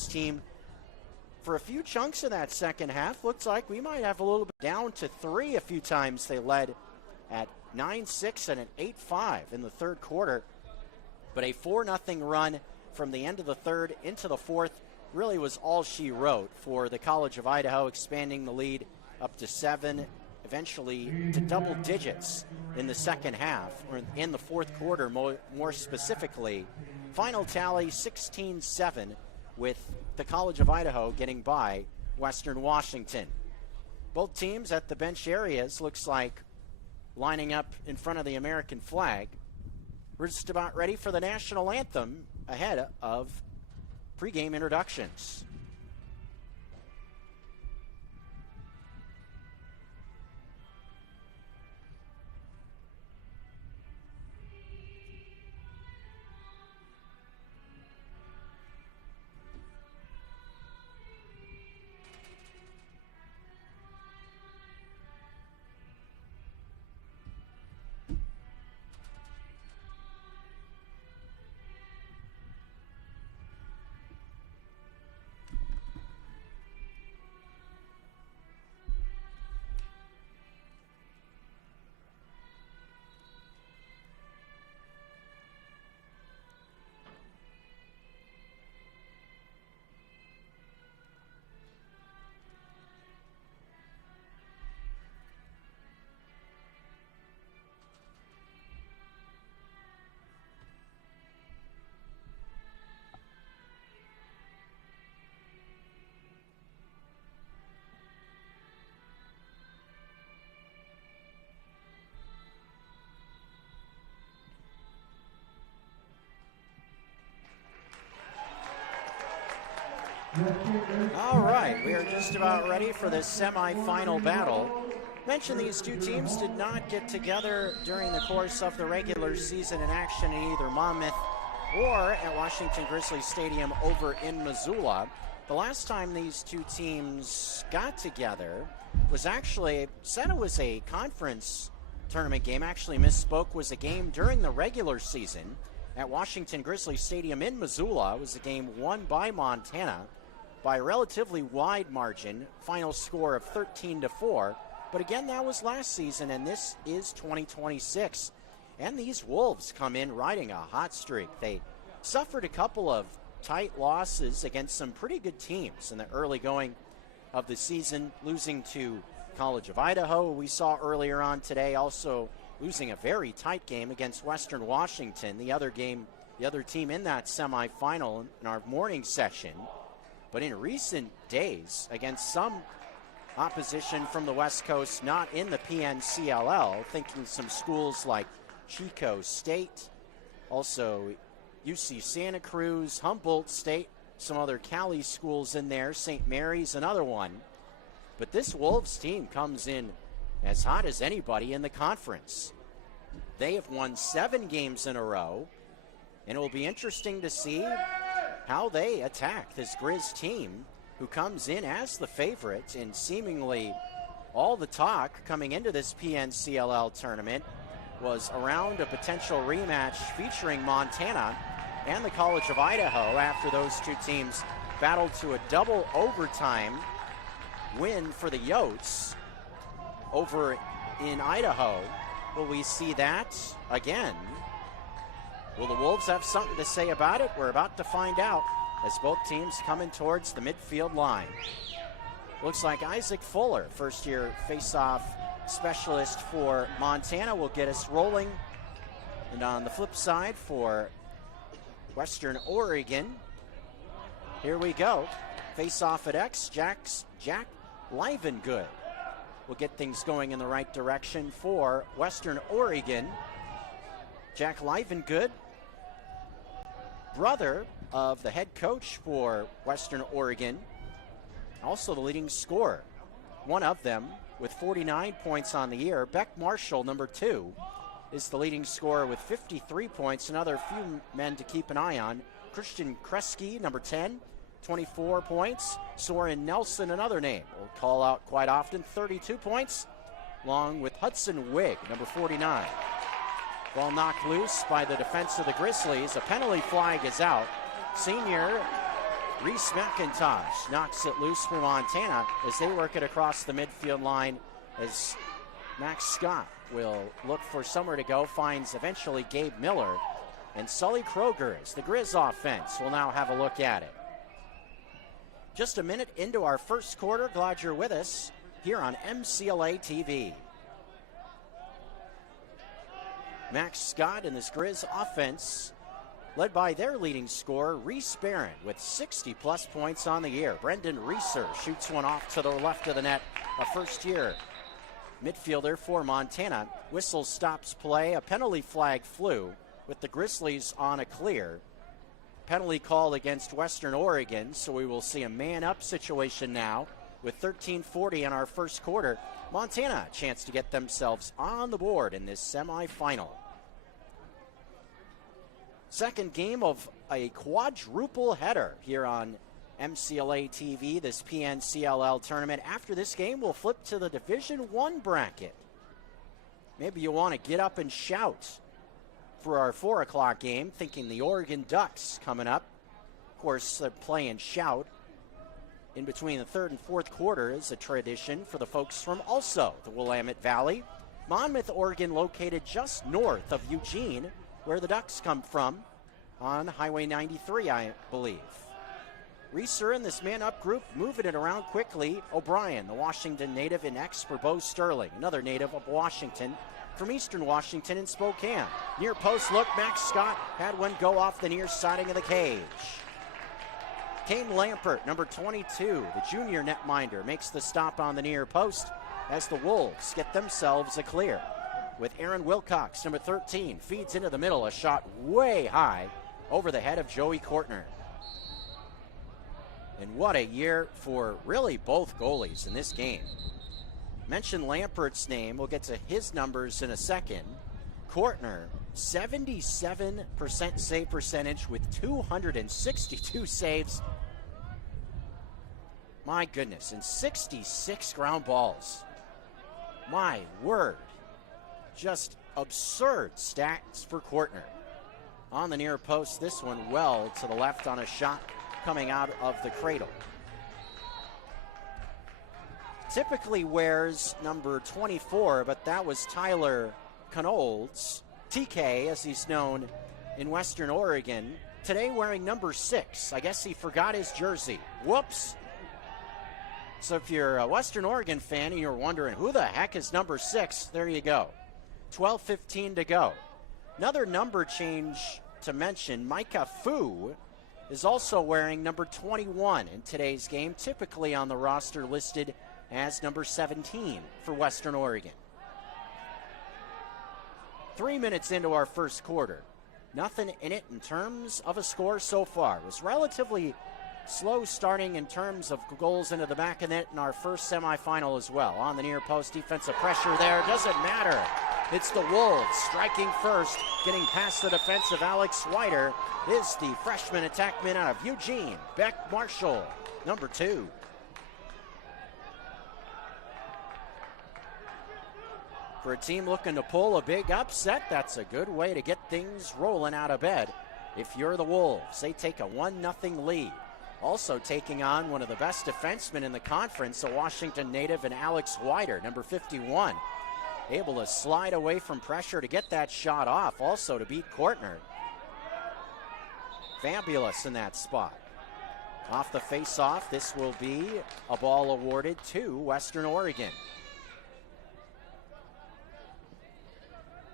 team for a few chunks of that second half. Looks like we might have a little bit down to 3 a few times. They led at 9-6 and an 8-5 in the third quarter. But a 4-0 run from the end of the third into the fourth really was all she wrote for the College of Idaho, expanding the lead up to 7, eventually to double digits in the second half, or in the fourth quarter more specifically. Final tally 16-7 with the College of Idaho getting by Western Washington. Both teams at the bench areas looks like lining up in front of the American flag. We're just about ready for the national anthem ahead of pregame introductions. All right, we are just about ready for this semifinal battle. Mentioned these two teams did not get together during the course of the regular season in action in either Monmouth or at Washington Grizzly Stadium over in Missoula. The last time these two teams got together was actually, said it was a conference tournament game, actually misspoke, was a game during the regular season at Washington Grizzly Stadium in Missoula. It was a game won by Montana by a relatively wide margin, final score of 13-4. But again, that was last season, and this is 2026. And these Wolves come in riding a hot streak. They suffered a couple of tight losses against some pretty good teams in the early going of the season, losing to College of Idaho, we saw earlier on today, also losing a very tight game against Western Washington, the other team in that semifinal in our morning session. But in recent days, against some opposition from the West Coast not in the PNCLL, thinking some schools like Chico State, also UC Santa Cruz, Humboldt State, some other Cali schools in there, St. Mary's, another one. But this Wolves team comes in as hot as anybody in the conference. They have won 7 games in a row, and it will be interesting to see how they attack this Grizz team, who comes in as the favorite, and seemingly all the talk coming into this PNCLL tournament was around a potential rematch featuring Montana and the College of Idaho after those two teams battled to a double overtime win for the Yotes over in Idaho. Will we see that again? Will the Wolves have something to say about it? We're about to find out as both teams coming towards the midfield line. Looks like Isaac Fuller, first-year face-off specialist for Montana, will get us rolling. And on the flip side for Western Oregon, here we go. Face-off at X, Jack Livengood will get things going in the right direction for Western Oregon. Jack Livengood, brother of the head coach for Western Oregon, also the leading scorer. One of them with 49 points on the year. Beck Marshall, number 2, is the leading scorer with 53 points. Another few men to keep an eye on. Christian Kresge, number 10, 24 points. Soren Nelson, another name we'll call out quite often, 32 points, along with Hudson Wigg, number 49. Ball knocked loose by the defense of the Grizzlies. A penalty flag is out. Senior Reese McIntosh knocks it loose for Montana as they work it across the midfield line as Max Scott will look for somewhere to go, finds eventually Gabe Miller. And Sully Kroger, as the Grizz offense, will now have a look at it. Just a minute into our first quarter. Glad you're with us here on MCLA TV. Max Scott and this Grizz offense, led by their leading scorer, Reese Barron, with 60-plus points on the year. Brendan Reeser shoots one off to the left of the net, a first-year midfielder for Montana. Whistle stops play. A penalty flag flew with the Grizzlies on a clear. Penalty called against Western Oregon, so we will see a man-up situation now with 13:40 in our first quarter. Montana a chance to get themselves on the board in this semifinal. Second game of a quadruple header here on MCLA TV, this PNCLL tournament. After this game, we'll flip to the Division I bracket. Maybe you want to get up and shout for our 4 o'clock game, thinking the Oregon Ducks coming up. Of course, they're playing shout in between the third and fourth quarter is a tradition for the folks from also the Willamette Valley. Monmouth, Oregon, located just north of Eugene, where the Ducks come from, on Highway 93, I believe. Reeser in this man-up group, moving it around quickly. O'Brien, the Washington native, in X for Bo Sterling, another native of Washington, from Eastern Washington in Spokane. Near post look, Max Scott had one go off the near siding of the cage. Kane Lampert, number 22, the junior netminder, makes the stop on the near post as the Wolves get themselves a clear. With Aaron Wilcox, number 13, feeds into the middle, a shot way high over the head of Joey Kortner. And what a year for really both goalies in this game. Mention Lampert's name. We'll get to his numbers in a second. Kortner, 77% save percentage with 262 saves. My goodness, and 66 ground balls. My word. Just absurd stats for Kortner. On the near post, this one well to the left on a shot coming out of the cradle. Typically wears number 24, but that was Tyler Knowles, TK as he's known in Western Oregon. Today wearing number 6. I guess he forgot his jersey. Whoops. So if you're a Western Oregon fan and you're wondering who the heck is number 6, there you go. 12:15 to go. Another number change to mention, Micah Fu is also wearing number 21 in today's game, typically on the roster listed as number 17 for Western Oregon. 3 minutes into our first quarter. Nothing in it in terms of a score so far. It was relatively slow starting in terms of goals into the back of net in our first semifinal as well. On the near post, defensive pressure there. Doesn't matter. It's the Wolves striking first, getting past the defensive Alex Whiter is the freshman attackman out of Eugene, Beck Marshall, number 2. For a team looking to pull a big upset, that's a good way to get things rolling out of bed. If you're the Wolves, they take a 1-0 lead. Also taking on one of the best defensemen in the conference, a Washington native, and Alex Whiter, number 51. Able to slide away from pressure to get that shot off, also to beat Kortner. Fabulous in that spot. Off the face-off, this will be a ball awarded to Western Oregon.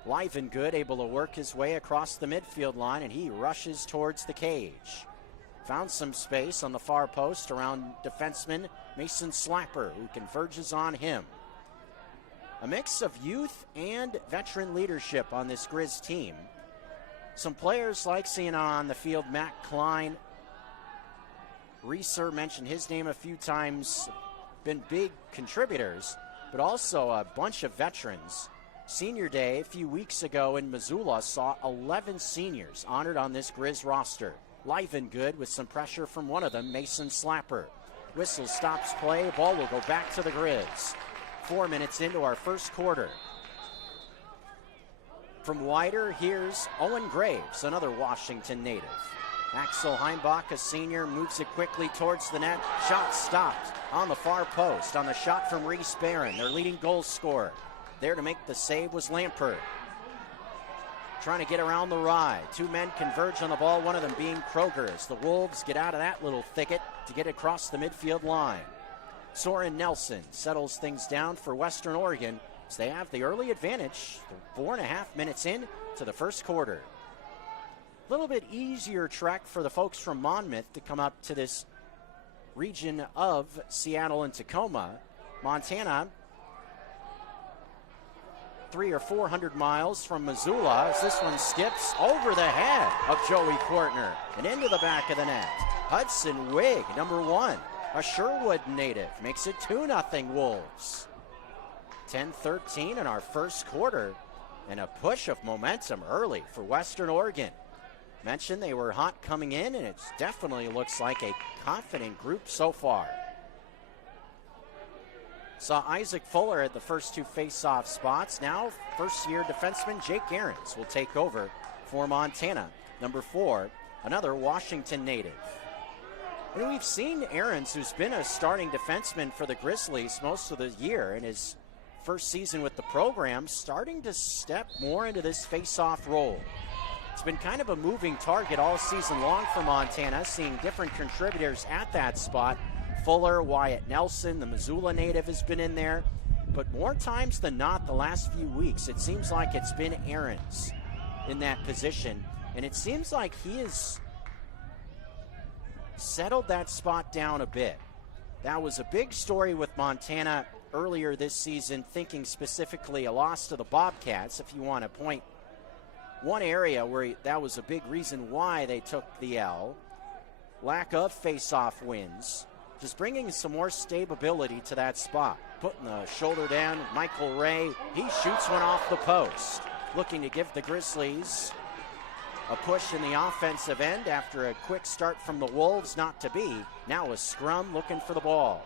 Livengood able to work his way across the midfield line, and he rushes towards the cage. Found some space on the far post around defenseman Mason Slapper, who converges on him. A mix of youth and veteran leadership on this Grizz team. Some players like seeing on the field Matt Klein. Reeser mentioned his name a few times, been big contributors, but also a bunch of veterans. Senior Day a few weeks ago in Missoula saw 11 seniors honored on this Grizz roster. Livengood with some pressure from one of them, Mason Slapper. Whistle stops play, ball will go back to the Grizz. 4 minutes into our first quarter. From Whiter, here's Owen Graves, another Washington native. Axel Heimbach, a senior, moves it quickly towards the net. Shot stopped on the far post on the shot from Reese Barron, their leading goal scorer. There to make the save was Lampert. Trying to get around the rye. Two men converge on the ball, one of them being Kroger, as the Wolves get out of that little thicket to get across the midfield line. Soren Nelson settles things down for Western Oregon as they have the early advantage. They're 4.5 minutes in to the first quarter. A little bit easier trek for the folks from Monmouth to come up to this region of Seattle and Tacoma. Montana, 300 or 400 miles from Missoula, as this one skips over the head of Joey Kortner and into the back of the net. Hudson Wigg, number 1, a Sherwood native, makes it 2-0 Wolves. 10-13 in our first quarter, and a push of momentum early for Western Oregon. Mentioned they were hot coming in, and it definitely looks like a confident group so far. Saw Isaac Fuller at the first two face-off spots. Now, first-year defenseman Jake Ahrens will take over for Montana. Number 4, another Washington native. And we've seen Ahrens, who's been a starting defenseman for the Grizzlies most of the year in his first season with the program, starting to step more into this face-off role. It's been kind of a moving target all season long for Montana, seeing different contributors at that spot. Fuller, Wyatt Nelson, the Missoula native has been in there. But more times than not the last few weeks, it seems like it's been Ahrens in that position. And it seems like he has settled that spot down a bit. That was a big story with Montana earlier this season, thinking specifically a loss to the Bobcats, if you want to point one area where that was a big reason why they took the L. Lack of face-off wins. Just bringing some more stability to that spot. Putting the shoulder down, Michael Ray, he shoots one off the post. Looking to give the Grizzlies a push in the offensive end after a quick start from the Wolves, not to be. Now a scrum looking for the ball.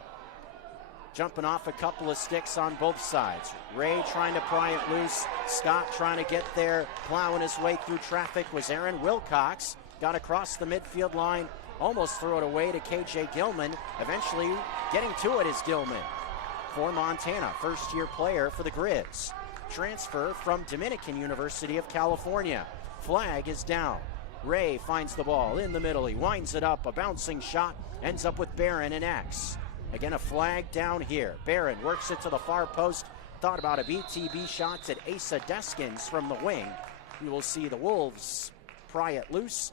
Jumping off a couple of sticks on both sides. Ray trying to pry it loose. Scott trying to get there. Plowing his way through traffic was Aaron Wilcox. Got across the midfield line. Almost threw it away to KJ Gilman. Eventually getting to it is Gilman for Montana. First-year player for the Grizz. Transfer from Dominican University of California. Flag is down. Ray finds the ball in the middle. He winds it up. A bouncing shot. Ends up with Barron and X. Again, a flag down here. Barron works it to the far post. Thought about a BTB shot at Asa Deskins from the wing. We will see the Wolves pry it loose.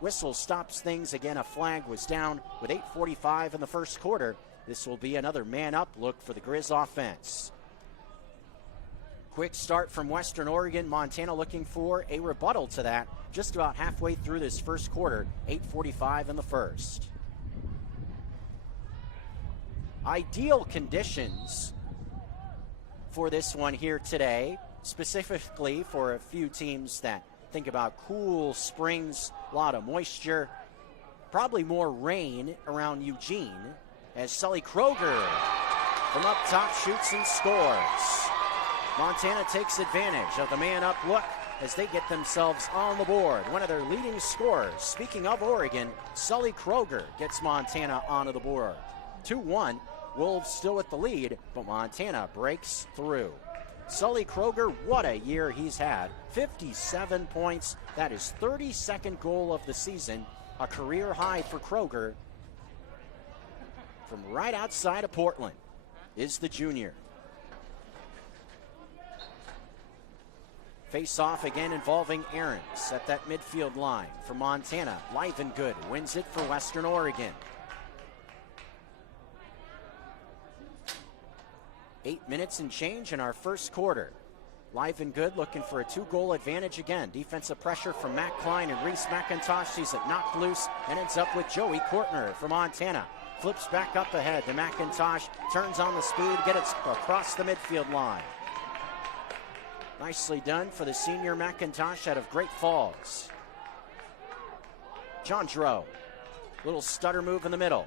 Whistle stops things. Again, a flag was down with 8:45 in the first quarter. This will be another man-up look for the Grizz offense. Quick start from Western Oregon. Montana looking for a rebuttal to that. Just about halfway through this first quarter. 8:45 in the first. Ideal conditions for this one here today, specifically for a few teams that think about cool springs, a lot of moisture, probably more rain around Eugene, as Sully Kroger from up top shoots and scores. Montana takes advantage of the man-up look as they get themselves on the board. One of their leading scorers, speaking of Oregon, Sully Kroger gets Montana onto the board. 2-1, Wolves still with the lead, but Montana breaks through. Sully Kroger, what a year he's had. 57 points. That is 32nd goal of the season. A career high for Kroger. From right outside of Portland is the junior. Face off again involving Ahrens at that midfield line for Montana. Livengood wins it for Western Oregon. 8 minutes and change in our first quarter. Livengood looking for a 2-goal advantage again. Defensive pressure from Matt Klein and Reese McIntosh. Sees it knocked loose and ends up with Joey Kortner for Montana. Flips back up ahead to McIntosh. Turns on the speed, get it across the midfield line. Nicely done for the senior McIntosh out of Great Falls. John Drow. Little stutter move in the middle.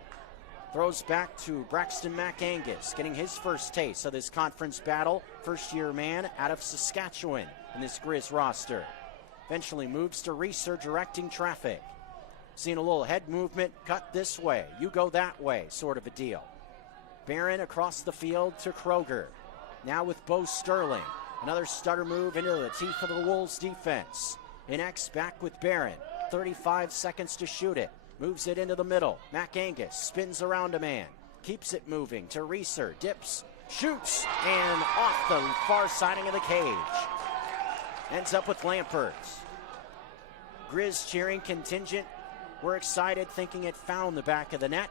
Throws back to Braxton McAngus, getting his first taste of this conference battle. First-year man out of Saskatchewan in this Grizz roster. Eventually moves to Reeser directing traffic. Seeing a little head movement, cut this way, you go that way, sort of a deal. Barron across the field to Kroger. Now with Bo Sterling. Another stutter move into the teeth of the Wolves defense. Inex back with Barron. 35 seconds to shoot it. Moves it into the middle. Mac Angus spins around a man. Keeps it moving to Reeser. Dips, shoots, and off the far siding of the cage. Ends up with Lampert. Grizz cheering contingent. We're excited, thinking it found the back of the net.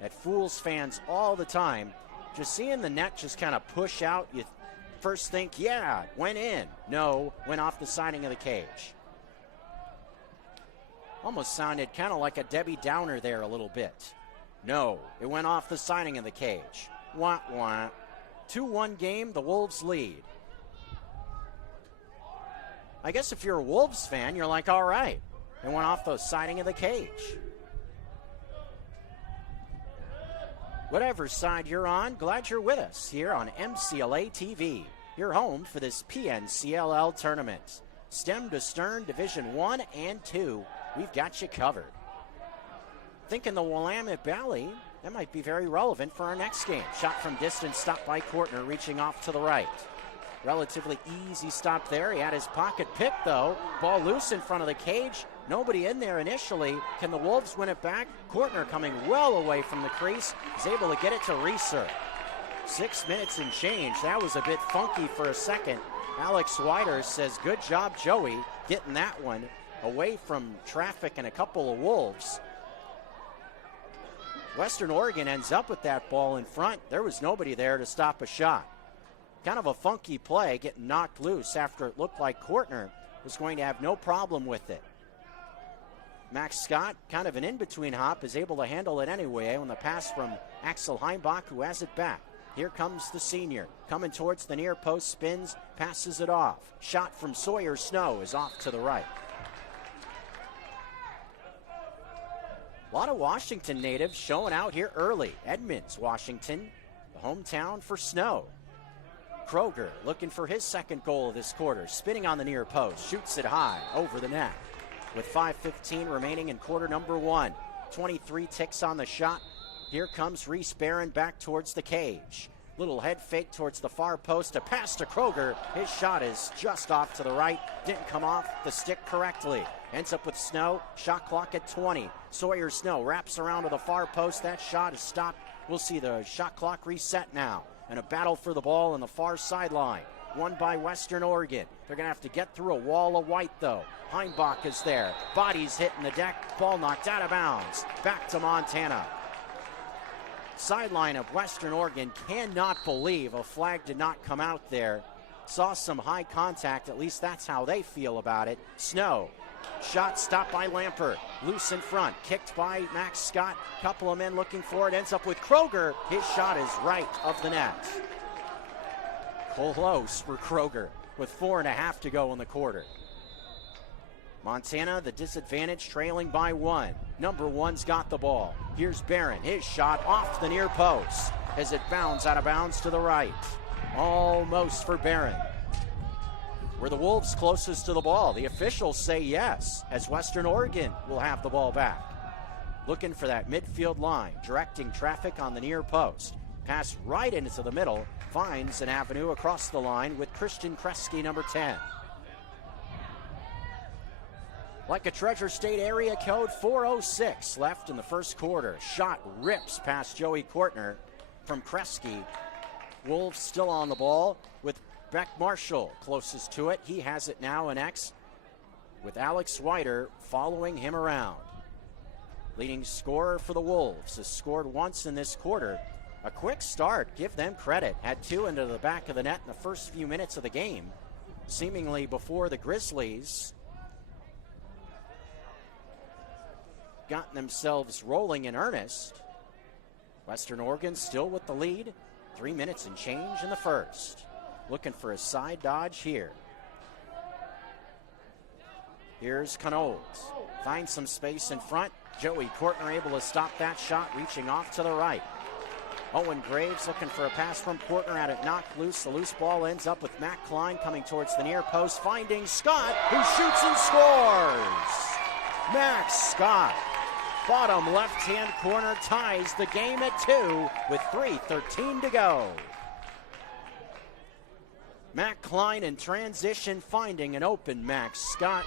At Fools fans all the time, just seeing the net just kind of push out, you first think, yeah, went in. No, went off the siding of the cage. Almost sounded kind of like a Debbie Downer there a little bit. No, it went off the siding of the cage. Wah, wah. 2-1 game, the Wolves lead. I guess if you're a Wolves fan, you're like, all right, it went off the siding of the cage. Whatever side you're on, glad you're with us here on MCLA TV, your home for this PNCLL tournament. Stem to stern, Division 1 and 2, we've got you covered. Thinking the Willamette Valley, that might be very relevant for our next game. Shot from distance, stopped by Kortner, reaching off to the right. Relatively easy stop there. He had his pocket pick, though. Ball loose in front of the cage. Nobody in there initially. Can the Wolves win it back? Kortner coming well away from the crease. Is able to get it to Reeser. 6 minutes and change. That was a bit funky for a second. Alex Wider says, good job, Joey, getting that one away from traffic and a couple of Wolves. Western Oregon ends up with that ball in front. There was nobody there to stop a shot. Kind of a funky play, getting knocked loose after it looked like Kortner was going to have no problem with it. Max Scott, kind of an in-between hop, is able to handle it anyway on the pass from Axel Heimbach, who has it back. Here comes the senior, coming towards the near post, spins, passes it off. Shot from Sawyer Snow is off to the right. A lot of Washington natives showing out here early. Edmonds, Washington, the hometown for Snow. Kroger looking for his second goal of this quarter, spinning on the near post, shoots it high over the net. With 5:15 remaining in quarter number 1, 23 ticks on the shot. Here comes Reese Barron back towards the cage. Little head fake towards the far post, a pass to Kroger. His shot is just off to the right, didn't come off the stick correctly. Ends up with Snow, shot clock at 20. Sawyer Snow wraps around to the far post, that shot is stopped. We'll see the shot clock reset now. And a battle for the ball on the far sideline. Won by Western Oregon. They're going to have to get through a wall of white, though. Heimbach is there. Bodies hitting the deck. Ball knocked out of bounds. Back to Montana. Sideline of Western Oregon cannot believe a flag did not come out there. Saw some high contact. At least that's how they feel about it. Snow. Shot stopped by Lampert. Loose in front. Kicked by Max Scott. Couple of men looking for it. Ends up with Kroger. His shot is right of the net. Close for Kroger with 4.5 to go in the quarter. Montana, the disadvantage, trailing by 1. Number 1's got the ball. Here's Barron. His shot off the near post as it bounds out of bounds to the right. Almost for Barron. Were the Wolves closest to the ball? The officials say yes, as Western Oregon will have the ball back. Looking for that midfield line, directing traffic on the near post. Pass right into the middle, finds an avenue across the line with Christian Kresge, number 10. Like a Treasure State area code, 4:06 left in the first quarter. Shot rips past Joey Kortner from Kresge. Wolves still on the ball with Beck Marshall closest to it. He has it now in X with Alex Wider following him around. Leading scorer for the Wolves has scored once in this quarter. A quick start, give them credit. Had 2 into the back of the net in the first few minutes of the game, seemingly before the Grizzlies gotten themselves rolling in earnest. Western Oregon still with the lead. 3 minutes and change in the first. Looking for a side dodge here. Here's Canoles. Finds some space in front. Joey Kortner able to stop that shot, reaching off to the right. Owen Graves looking for a pass from Kortner, had it knocked loose. The loose ball ends up with Matt Klein coming towards the near post, finding Scott, who shoots and scores. Max Scott Bottom left-hand corner ties the game at 2 with 3:13 to go. Matt Klein in transition, finding an open Max Scott.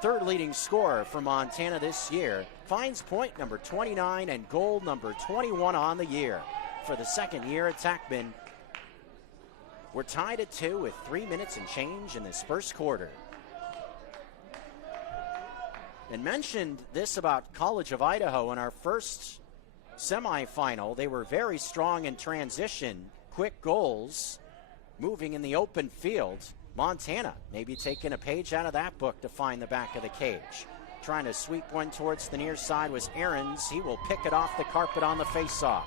Third leading scorer for Montana this year. Finds point number 29 and goal number 21 on the year. For the second year, attackman. We're tied at 2 with 3 minutes and change in this first quarter. And mentioned this about College of Idaho in our first semifinal. They were very strong in transition, quick goals, moving in the open field. Montana maybe taking a page out of that book to find the back of the cage. Trying to sweep one towards the near side was Ahrens. He will pick it off the carpet on the faceoff.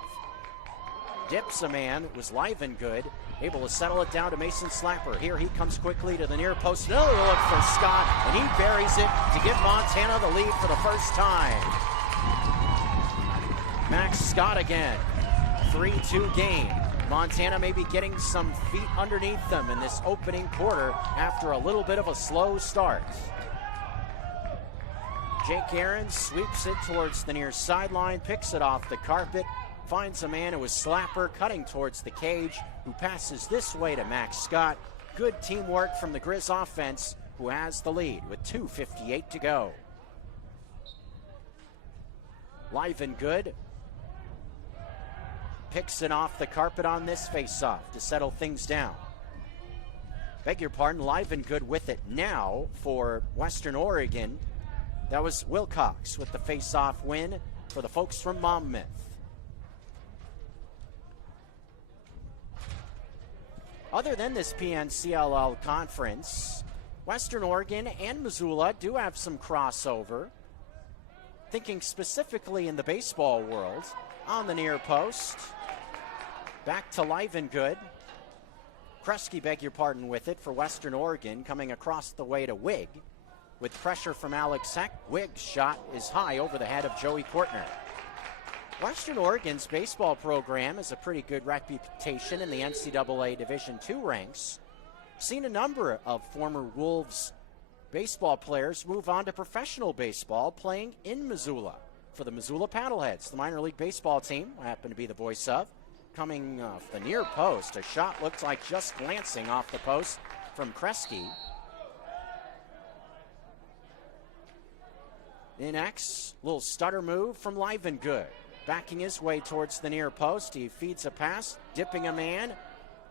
Dips a man, it was Livengood, able to settle it down to Mason Slapper. Here he comes quickly to the near post. Another look for Scott, and he buries it to give Montana the lead for the first time. Max Scott again, 3-2 game. Montana may be getting some feet underneath them in this opening quarter after a little bit of a slow start. Jake Ahrens sweeps it towards the near sideline, picks it off the carpet, finds a man who was Slapper cutting towards the cage, who passes this way to Max Scott. Good teamwork from the Grizz offense, who has the lead with 2:58 to go. Livengood picks it off the carpet on this face-off to settle things down. Beg your pardon, Livengood with it now for Western Oregon. That was Wilcox with the face-off win for the folks from Monmouth. Other than this PNCLL conference, Western Oregon and Missoula do have some crossover. Thinking specifically in the baseball world, on the near post. Back to Livengood. Kresge, beg your pardon, with it for Western Oregon, coming across the way to Wig. With pressure from Alex Heck, Wig's shot is high over the head of Joey Portner. Western Oregon's baseball program has a pretty good reputation in the NCAA Division II ranks. Seen a number of former Wolves baseball players move on to professional baseball, playing in Missoula for the Missoula Paddleheads, the minor league baseball team I happen to be the voice of. Coming off the near post, a shot looked like just glancing off the post from Kresge. In X, little stutter move from Livengood. Backing his way towards the near post. He feeds a pass, dipping a man.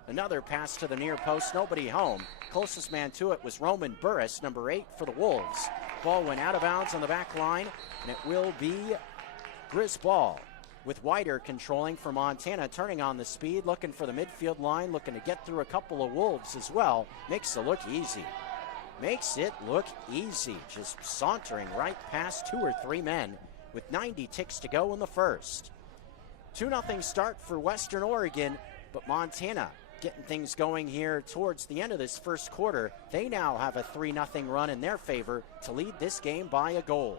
Another pass to the near post, nobody home. Closest man to it was Roman Burris, number 8 for the Wolves. Ball went out of bounds on the back line, and it will be Grizz ball, with Wider controlling for Montana, turning on the speed, looking for the midfield line, looking to get through a couple of Wolves as well. Makes it look easy. Makes it look easy, just sauntering right past 2 or 3 men with 90 ticks to go in the first. 2-0 start for Western Oregon, but Montana getting things going here towards the end of this first quarter. They now have a 3-0 run in their favor to lead this game by a goal.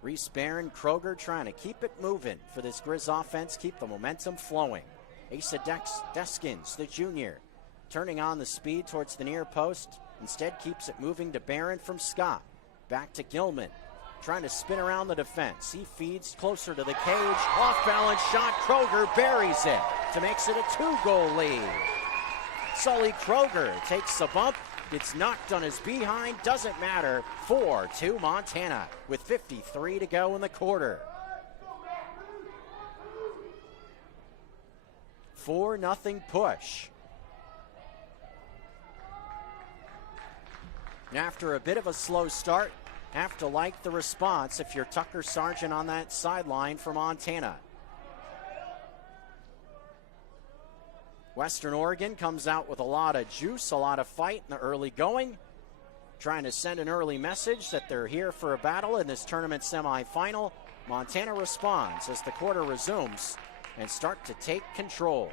Reese Barron, Kroger trying to keep it moving for this Grizz offense, keep the momentum flowing. Asa Deskins, the junior, turning on the speed towards the near post. Instead keeps it moving to Barron from Scott. Back to Gilman, trying to spin around the defense. He feeds closer to the cage. Off-balance shot. Kroger buries it to makes it a 2-goal lead. Sully Kroger takes a bump, gets knocked on his behind. Doesn't matter. 4-2 Montana with 53 to go in the quarter. 4-0 push. And after a bit of a slow start, have to like the response if you're Tucker Sargent on that sideline for Montana. Western Oregon comes out with a lot of juice, a lot of fight in the early going, trying to send an early message that they're here for a battle in this tournament semifinal. Montana responds as the quarter resumes and start to take control.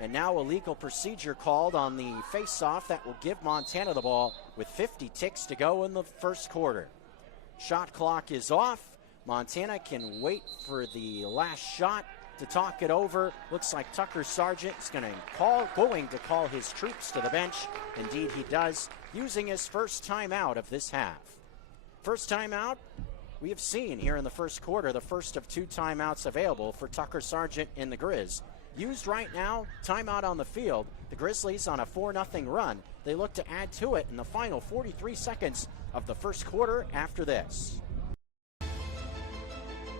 And now a legal procedure called on the face-off that will give Montana the ball with 50 ticks to go in the first quarter. Shot clock is off. Montana can wait for the last shot to talk it over. Looks like Tucker Sargent is going to call his troops to the bench. Indeed he does, using his first timeout of this half. First timeout we have seen here in the first quarter, the first of 2 timeouts available for Tucker Sargent in the Grizz. Used right now, timeout on the field. The Grizzlies on a 4-0 run. They look to add to it in the final 43 seconds of the first quarter after this.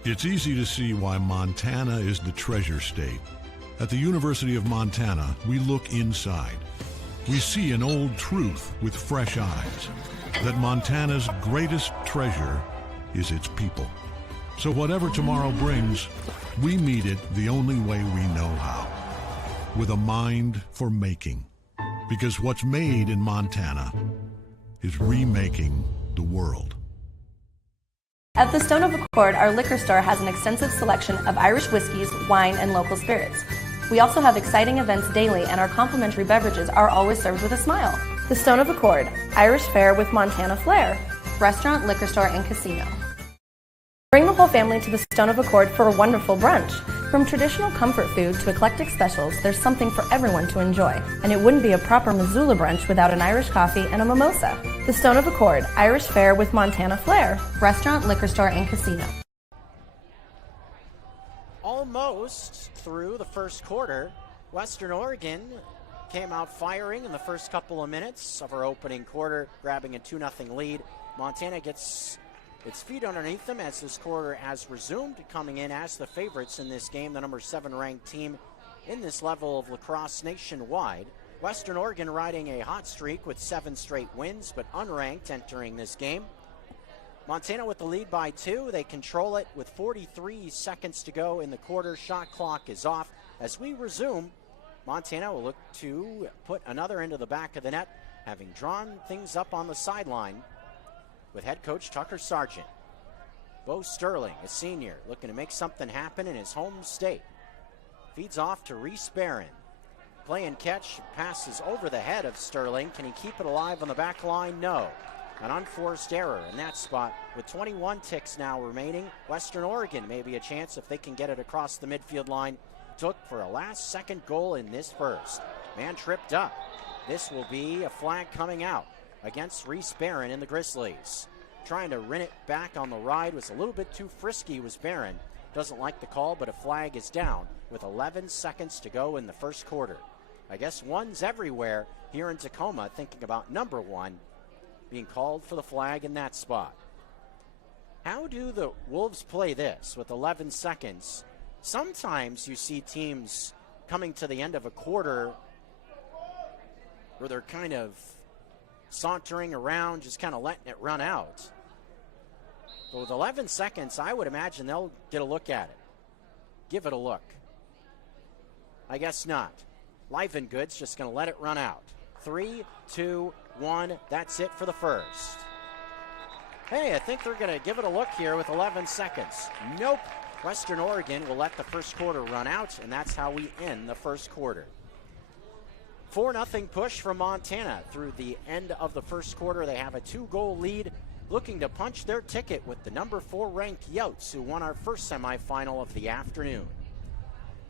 It's easy to see why Montana is the treasure state. At the University of Montana, we look inside. We see an old truth with fresh eyes, that Montana's greatest treasure is its people. So whatever tomorrow brings, we meet it the only way we know how, with a mind for making. Because what's made in Montana is remaking the world. At the Stone of Accord, our liquor store has an extensive selection of Irish whiskeys, wine, and local spirits. We also have exciting events daily, and our complimentary beverages are always served with a smile. The Stone of Accord, Irish fare with Montana flair, restaurant, liquor store, and casino. Bring the whole family to the Stone of Accord for a wonderful brunch. From traditional comfort food to eclectic specials, there's something for everyone to enjoy. And it wouldn't be a proper Missoula brunch without an Irish coffee and a mimosa. The Stone of Accord, Irish fare with Montana flair, restaurant, liquor store, and casino. Almost through the first quarter, Western Oregon came out firing in the first couple of minutes of our opening quarter, grabbing a 2-0 lead. Montana gets its feet underneath them as this quarter has resumed, coming in as the favorites in this game, the number 7 ranked team in this level of lacrosse nationwide. Western Oregon riding a hot streak with 7 straight wins, but unranked entering this game. Montana with the lead by 2. They control it with 43 seconds to go in the quarter. Shot clock is off. As we resume, Montana will look to put another into the back of the net, having drawn things up on the sideline with head coach Tucker Sargent. Bo Sterling, a senior, looking to make something happen in his home state. Feeds off to Reese Barron. Play and catch, passes over the head of Sterling. Can he keep it alive on the back line? No. An unforced error in that spot. With 21 ticks now remaining, Western Oregon may be a chance if they can get it across the midfield line. Took for a last-second goal in this first. Man tripped up. This will be a flag coming out against Reese Barron in the Grizzlies. Trying to run it back on the ride was a little bit too frisky was Barron. Doesn't like the call, but a flag is down with 11 seconds to go in the first quarter. I guess one's everywhere here in Tacoma thinking about number 1 being called for the flag in that spot. How do the Wolves play this with 11 seconds? Sometimes you see teams coming to the end of a quarter where they're kind of sauntering around, just kind of letting it run out. But with 11 seconds, I would imagine they'll get a look at it. Give it a look. I guess not. Livengood's just going to let it run out. 3, 2, 1. That's it for the first. Hey, I think they're going to give it a look here with 11 seconds. Nope. Western Oregon will let the first quarter run out, and that's how we end the first quarter. 4-0 push from Montana through the end of the first quarter. They have a 2-goal lead, looking to punch their ticket with the number 4 ranked Yotes, who won our first semifinal of the afternoon.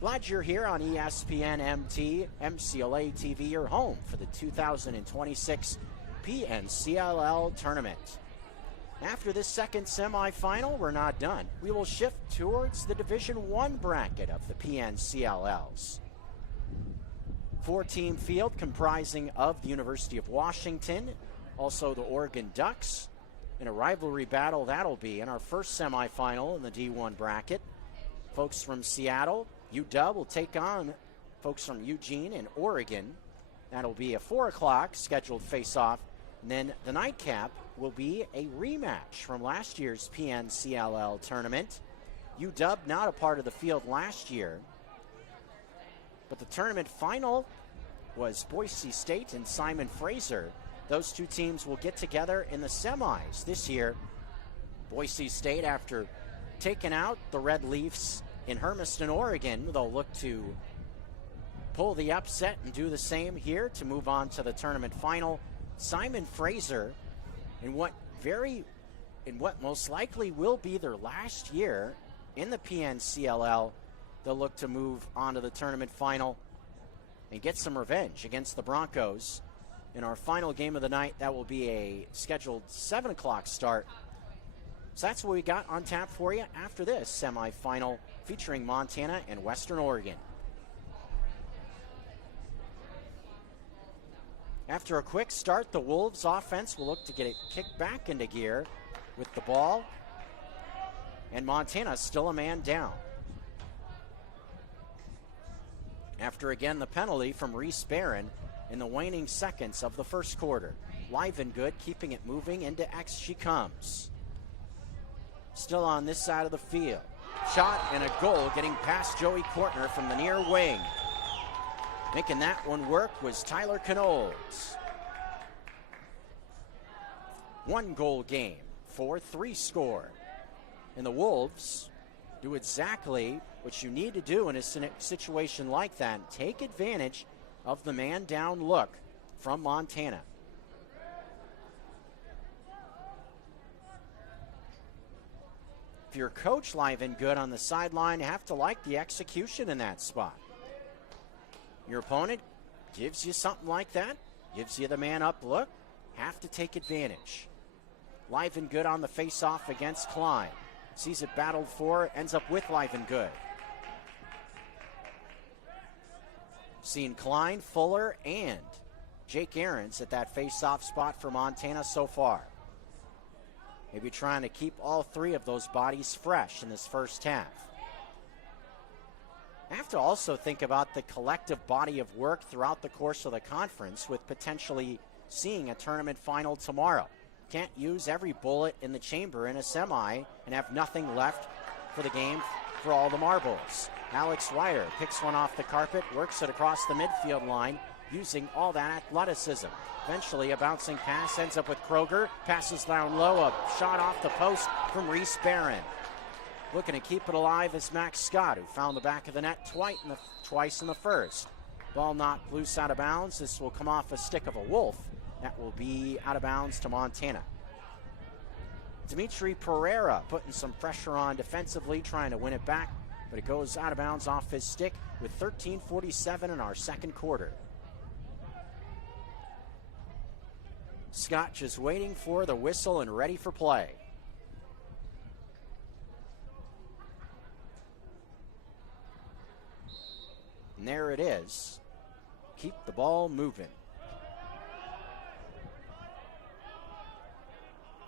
Glad you're here on ESPN MT, MCLA TV, your home for the 2026 PNCLL tournament. After this second semifinal, we're not done. We will shift towards the Division I bracket of the PNCLLs. 4-team field comprising of the University of Washington, also the Oregon Ducks. In a rivalry battle, that'll be in our first semifinal in the D1 bracket. Folks from Seattle, UW will take on folks from Eugene and Oregon. That'll be a 4 o'clock scheduled face-off. And then the nightcap will be a rematch from last year's PNCLL tournament. UW not a part of the field last year. But the tournament final was Boise State and Simon Fraser. Those two teams will get together in the semis this year. Boise State, after taking out the Red Leafs in Hermiston, Oregon, they'll look to pull the upset and do the same here to move on to the tournament final. Simon Fraser, in what most likely will be their last year in the PNCLL, they'll look to move on to the tournament final and get some revenge against the Broncos. In our final game of the night, that will be a scheduled 7 o'clock start So that's what we got on tap for you after this semifinal featuring Montana and Western Oregon. After a quick start, the Wolves offense will look to get it kicked back into gear with the ball. And Montana still a man down. After again the penalty from Reese Barron in the waning seconds of the first quarter. Live and good, keeping it moving. Into X she comes. Still on this side of the field. Shot and a goal getting past Joey Kortner from the near wing. Making that one work was Tyler Knowles. 1-goal game, 4-3 score. And the Wolves do exactly what you need to do in a situation like that. Take advantage of the man-down look from Montana. If you're coach Live and good on the sideline, you have to like the execution in that spot. Your opponent gives you something like that, gives you the man-up look, have to take advantage. Live and good on the face-off against Klein. Sees it battled for, ends up with Live and good. Seen Klein, Fuller, and Jake Aarons at that face-off spot for Montana so far. Maybe trying to keep all three of those bodies fresh in this first half. I have to also think about the collective body of work throughout the course of the conference with potentially seeing a tournament final tomorrow. Can't use every bullet in the chamber in a semi and have nothing left for the game for all the marbles. Alex Wire picks one off the carpet, works it across the midfield line using all that athleticism. Eventually a bouncing pass ends up with Kroger, passes down low, a shot off the post from Reese Barron. Looking to keep it alive is Max Scott, who found the back of the net twice in the first. Ball knocked loose out of bounds. This will come off a stick of a Wolf. That will be out of bounds to Montana. Dimitri Pereira putting some pressure on defensively, trying to win it back, but it goes out of bounds off his stick with 13:47 in our second quarter. Scott just waiting for the whistle and ready for play. And there it is. Keep the ball moving.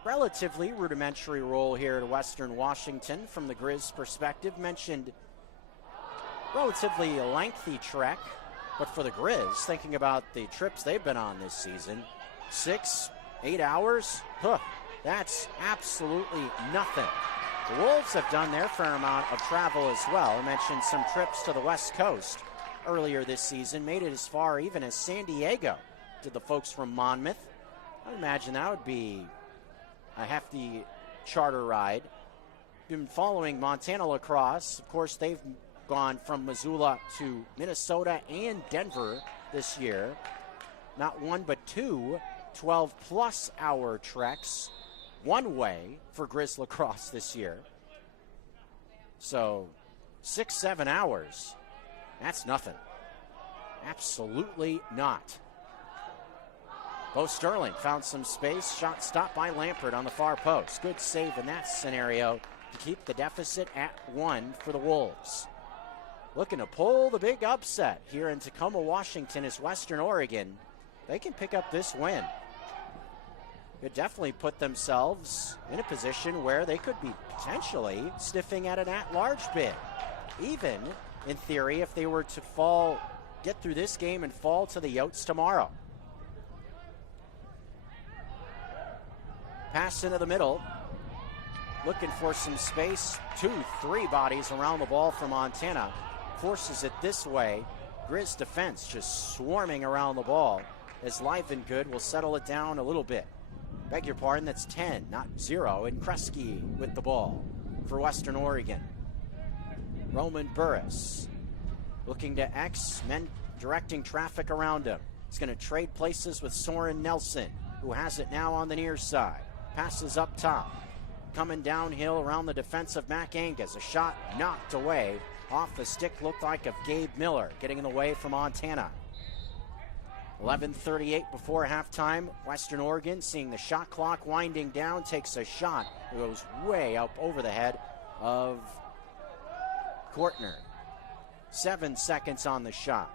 Relatively rudimentary role here at Western Washington from the Grizz perspective. Mentioned relatively lengthy trek, but for the Grizz, thinking about the trips they've been on this season, 6-8 hours, that's absolutely nothing. The Wolves have done their fair amount of travel as well. I mentioned some trips to the West Coast earlier this season, made it as far even as San Diego to the folks from Monmouth. I imagine that would be a hefty charter ride. Been following Montana lacrosse. Of course, they've gone from Missoula to Minnesota and Denver this year. Not one, but two 12-plus hour treks one way for Grizz lacrosse this year. So 6-7 hours, that's nothing. Absolutely not. Bo Sterling found some space. Shot stopped by Lampert on the far post. Good save in that scenario to keep the deficit at 1 for the Wolves. Looking to pull the big upset here in Tacoma, Washington is Western Oregon. They can pick up this win. Could definitely put themselves in a position where they could be potentially sniffing at an at-large bid. Even, in theory, if they were to get through this game and fall to the Yotes tomorrow. Pass into the middle. Looking for some space. 2-3 bodies around the ball for Montana. Forces it this way. Grizz defense just swarming around the ball as Live and Good will settle it down a little bit. Beg your pardon, that's 10, not 0. And Kresge with the ball for Western Oregon. Roman Burris looking to X, men directing traffic around him. He's going to trade places with Soren Nelson, who has it now on the near side. Passes up top. Coming downhill around the defensive Mac Angus. A shot knocked away off the stick, looked like of Gabe Miller, getting in the way for Montana. 11:38 before halftime. Western Oregon, seeing the shot clock winding down, takes a shot. It goes way up over the head of Kortner. 7 seconds on the shot.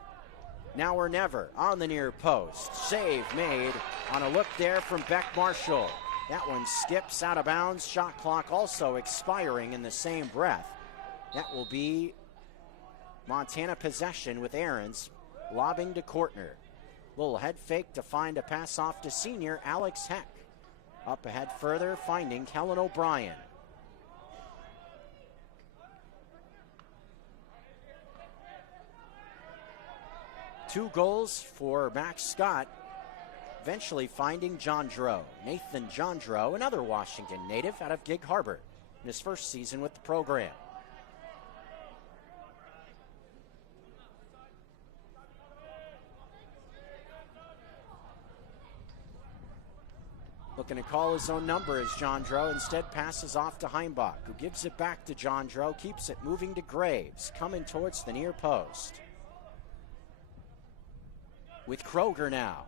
Now or never on the near post. Save made on a look there from Beck Marshall. That one skips out of bounds. Shot clock also expiring in the same breath. That will be Montana possession with Ahrens lobbing to Kortner. Little head fake to find a pass off to senior Alex Heck. Up ahead further, finding Kellen O'Brien. Two goals for Max Scott, eventually finding Jondreau. Nathan Jondreau, another Washington native out of Gig Harbor in his first season with the program. Looking to call his own number as Jondreau instead passes off to Heimbach, who gives it back to Jondreau, keeps it moving to Graves, coming towards the near post. With Kroger now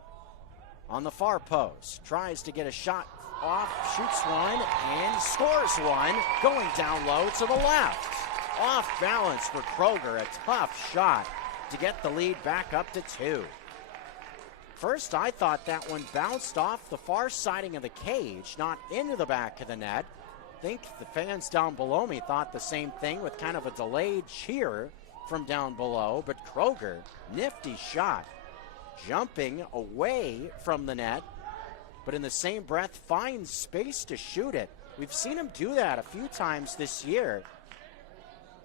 on the far post, tries to get a shot off, shoots one, and scores one, going down low to the left. Off balance for Kroger, a tough shot to get the lead back up to 2. First, I thought that one bounced off the far siding of the cage, not into the back of the net. I think the fans down below me thought the same thing with kind of a delayed cheer from down below, but Kroger, nifty shot, jumping away from the net, but in the same breath finds space to shoot it. We've seen him do that a few times this year.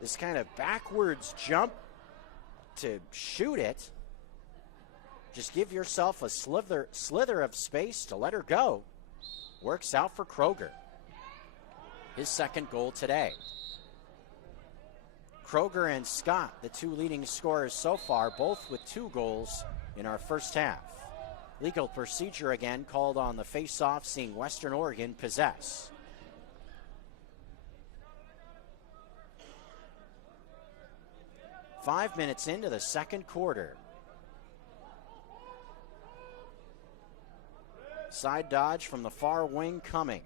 This kind of backwards jump to shoot it. Just give yourself a slither of space to let her go. Works out for Kroger. His second goal today. Kroger and Scott, the two leading scorers so far, both with 2 goals in our first half. Legal procedure again called on the face-off, seeing Western Oregon possess. Five minutes into the second quarter. Side dodge from the far wing coming.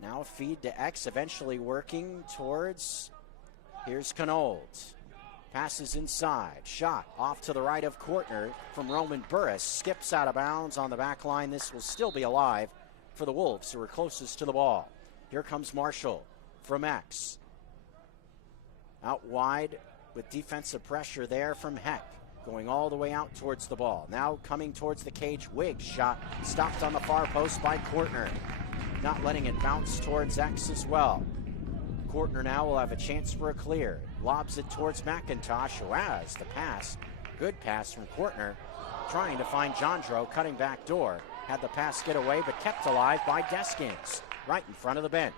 Now a feed to X, eventually working towards, here's Knold. Passes inside, shot off to the right of Kortner from Roman Burris. Skips out of bounds on the back line. This will still be alive for the Wolves, who are closest to the ball. Here comes Marshall from X. Out wide with defensive pressure there from Heck. Going all the way out towards the ball. Now coming towards the cage. Wiggs shot stopped on the far post by Kortner. Not letting it bounce towards X as well. Kortner now will have a chance for a clear. Lobs it towards McIntosh, who has the pass. Good pass from Kortner. Trying to find Jondreau, cutting back door. Had the pass get away, but kept alive by Deskins. Right in front of the bench.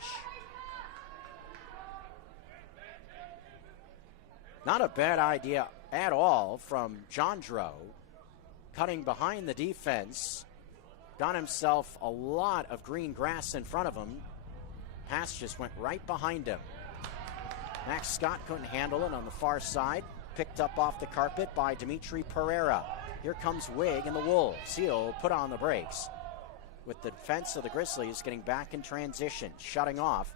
Not a bad idea at all from Jondreau, cutting behind the defense, got himself a lot of green grass in front of him. Pass just went right behind him. Max Scott couldn't handle it on the far side, picked up off the carpet by Dimitri Pereira. Here comes Wig and the Wolves. He'll put on the brakes with the defense of the Grizzlies getting back in transition, shutting off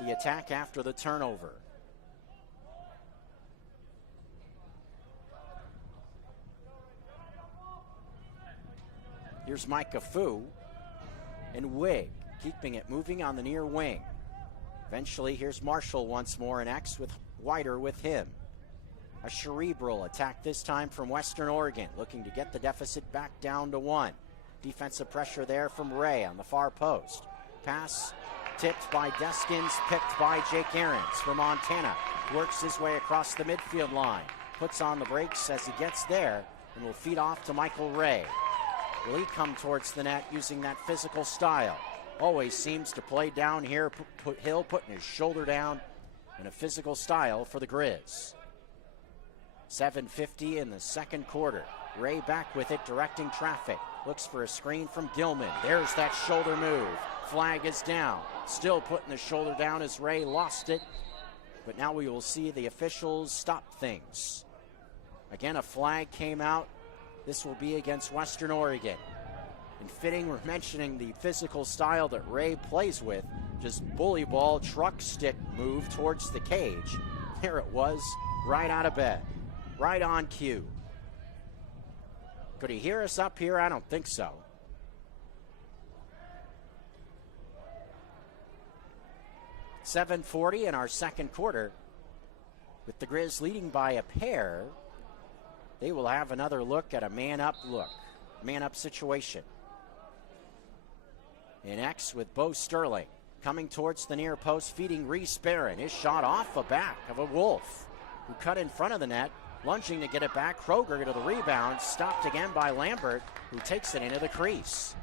the attack after the turnover. Here's Micah Fu and Wig keeping it moving on the near wing. Eventually, here's Marshall once more, and X with Whiter with him. A cerebral attack this time from Western Oregon, looking to get the deficit back down to 1. Defensive pressure there from Ray on the far post. Pass tipped by Deskins, picked by Jake Ahrens for Montana. Works his way across the midfield line. Puts on the brakes as he gets there, and will feed off to Michael Ray. Will he come towards the net using that physical style? Always seems to play down here. Hill putting his shoulder down in a physical style for the Grizz. 7:50 in the second quarter. Ray back with it, directing traffic. Looks for a screen from Gilman. There's that shoulder move. Flag is down. Still putting the shoulder down as Ray lost it. But now we will see the officials stop things. Again, a flag came out. This will be against Western Oregon. And fitting, we're mentioning the physical style that Ray plays with. Just bully ball, truck stick move towards the cage. There it was, right out of bed, right on cue. Could he hear us up here? I don't think so. .740 in our second quarter. With the Grizz leading by a pair, they will have another look at a man-up situation. In X with Bo Sterling. Coming towards the near post, feeding Reese Barron. His shot off the back of a Wolf, who cut in front of the net, lunging to get it back. Kroger to the rebound, stopped again by Lambert, who takes it into the crease.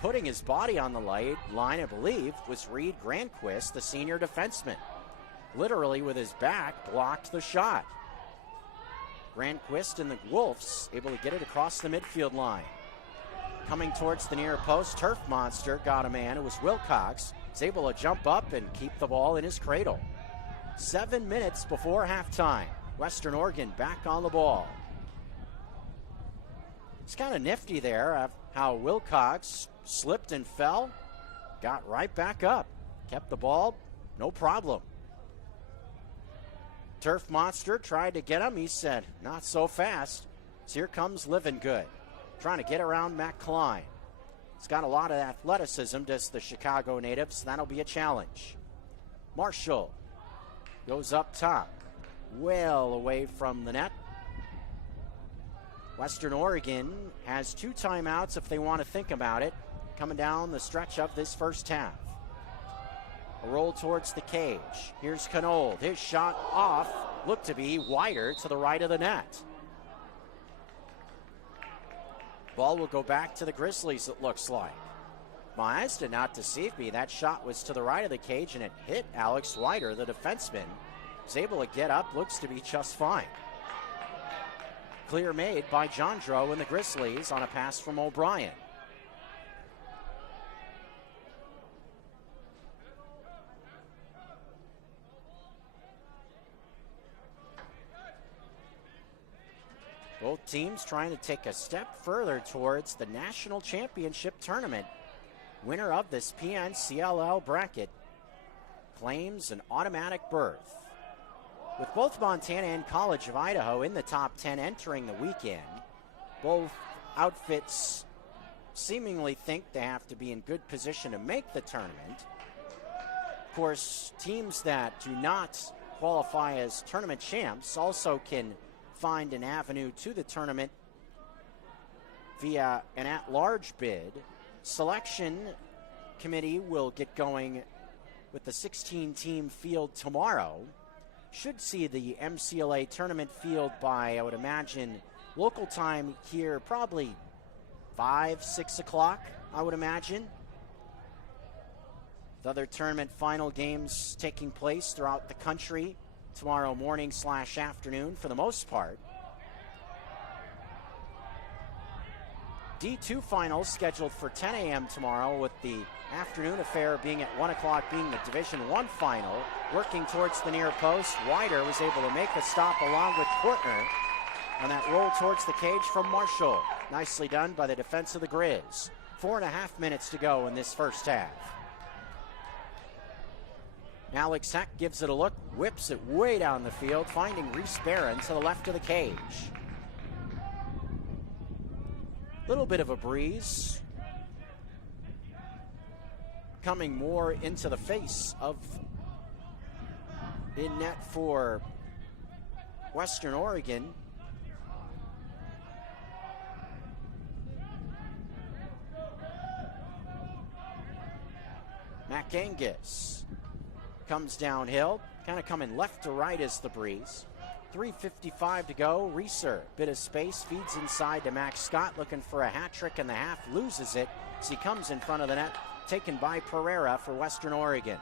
Putting his body on the line, I believe, was Reed Granquist, the senior defenseman. Literally with his back, blocked the shot. Granquist and the Wolves able to get it across the midfield line. Coming towards the near post, Turf Monster got a man. It was Wilcox. He's able to jump up and keep the ball in his cradle. 7 minutes before halftime. Western Oregon back on the ball. It's kind of nifty there how Wilcox slipped and fell, got right back up, kept the ball, no problem. Turf Monster tried to get him. He said, not so fast. So here comes Living Good, trying to get around Matt Klein. He's got a lot of athleticism, does the Chicago native, so that'll be a challenge. Marshall goes up top, well away from the net. Western Oregon has 2 timeouts if they want to think about it, coming down the stretch of this first half. A roll towards the cage. Here's Knold. His shot off, looked to be wider to the right of the net. Ball will go back to the Grizzlies, it looks like. My eyes did not deceive me. That shot was to the right of the cage, and it hit Alex Wider, the defenseman. Was able to get up, looks to be just fine. Clear made by Jandro and the Grizzlies on a pass from O'Brien. Both teams trying to take a step further towards the national championship tournament. Winner of this PNCLL bracket claims an automatic berth. With both Montana and College of Idaho in the top 10 entering the weekend, both outfits seemingly think they have to be in good position to make the tournament. Of course, teams that do not qualify as tournament champs also can find an avenue to the tournament via an at-large bid. Selection committee will get going with the 16-team field tomorrow. Should see the MCLA tournament field by, I would imagine, local time here, probably 5, 6 o'clock, I would imagine. The other tournament final games taking place throughout the country tomorrow morning / afternoon for the most part. D2 finals scheduled for 10 a.m. tomorrow, with the afternoon affair being at 1 o'clock, being the Division I final. Working towards the near post, Wider was able to make the stop along with Portner on that roll towards the cage from Marshall. Nicely done by the defense of the Grizz. 4.5 minutes to go in this first half. Alex Heck gives it a look, whips it way down the field, finding Reese Barron to the left of the cage. Little bit of a breeze coming more into the face of in net for Western Oregon. Mac Angus comes downhill, kind of coming left to right as the breeze. 3:55 to go. Reeser, bit of space, feeds inside to Max Scott, looking for a hat trick in the half, loses it as he comes in front of the net, taken by Pereira for Western Oregon.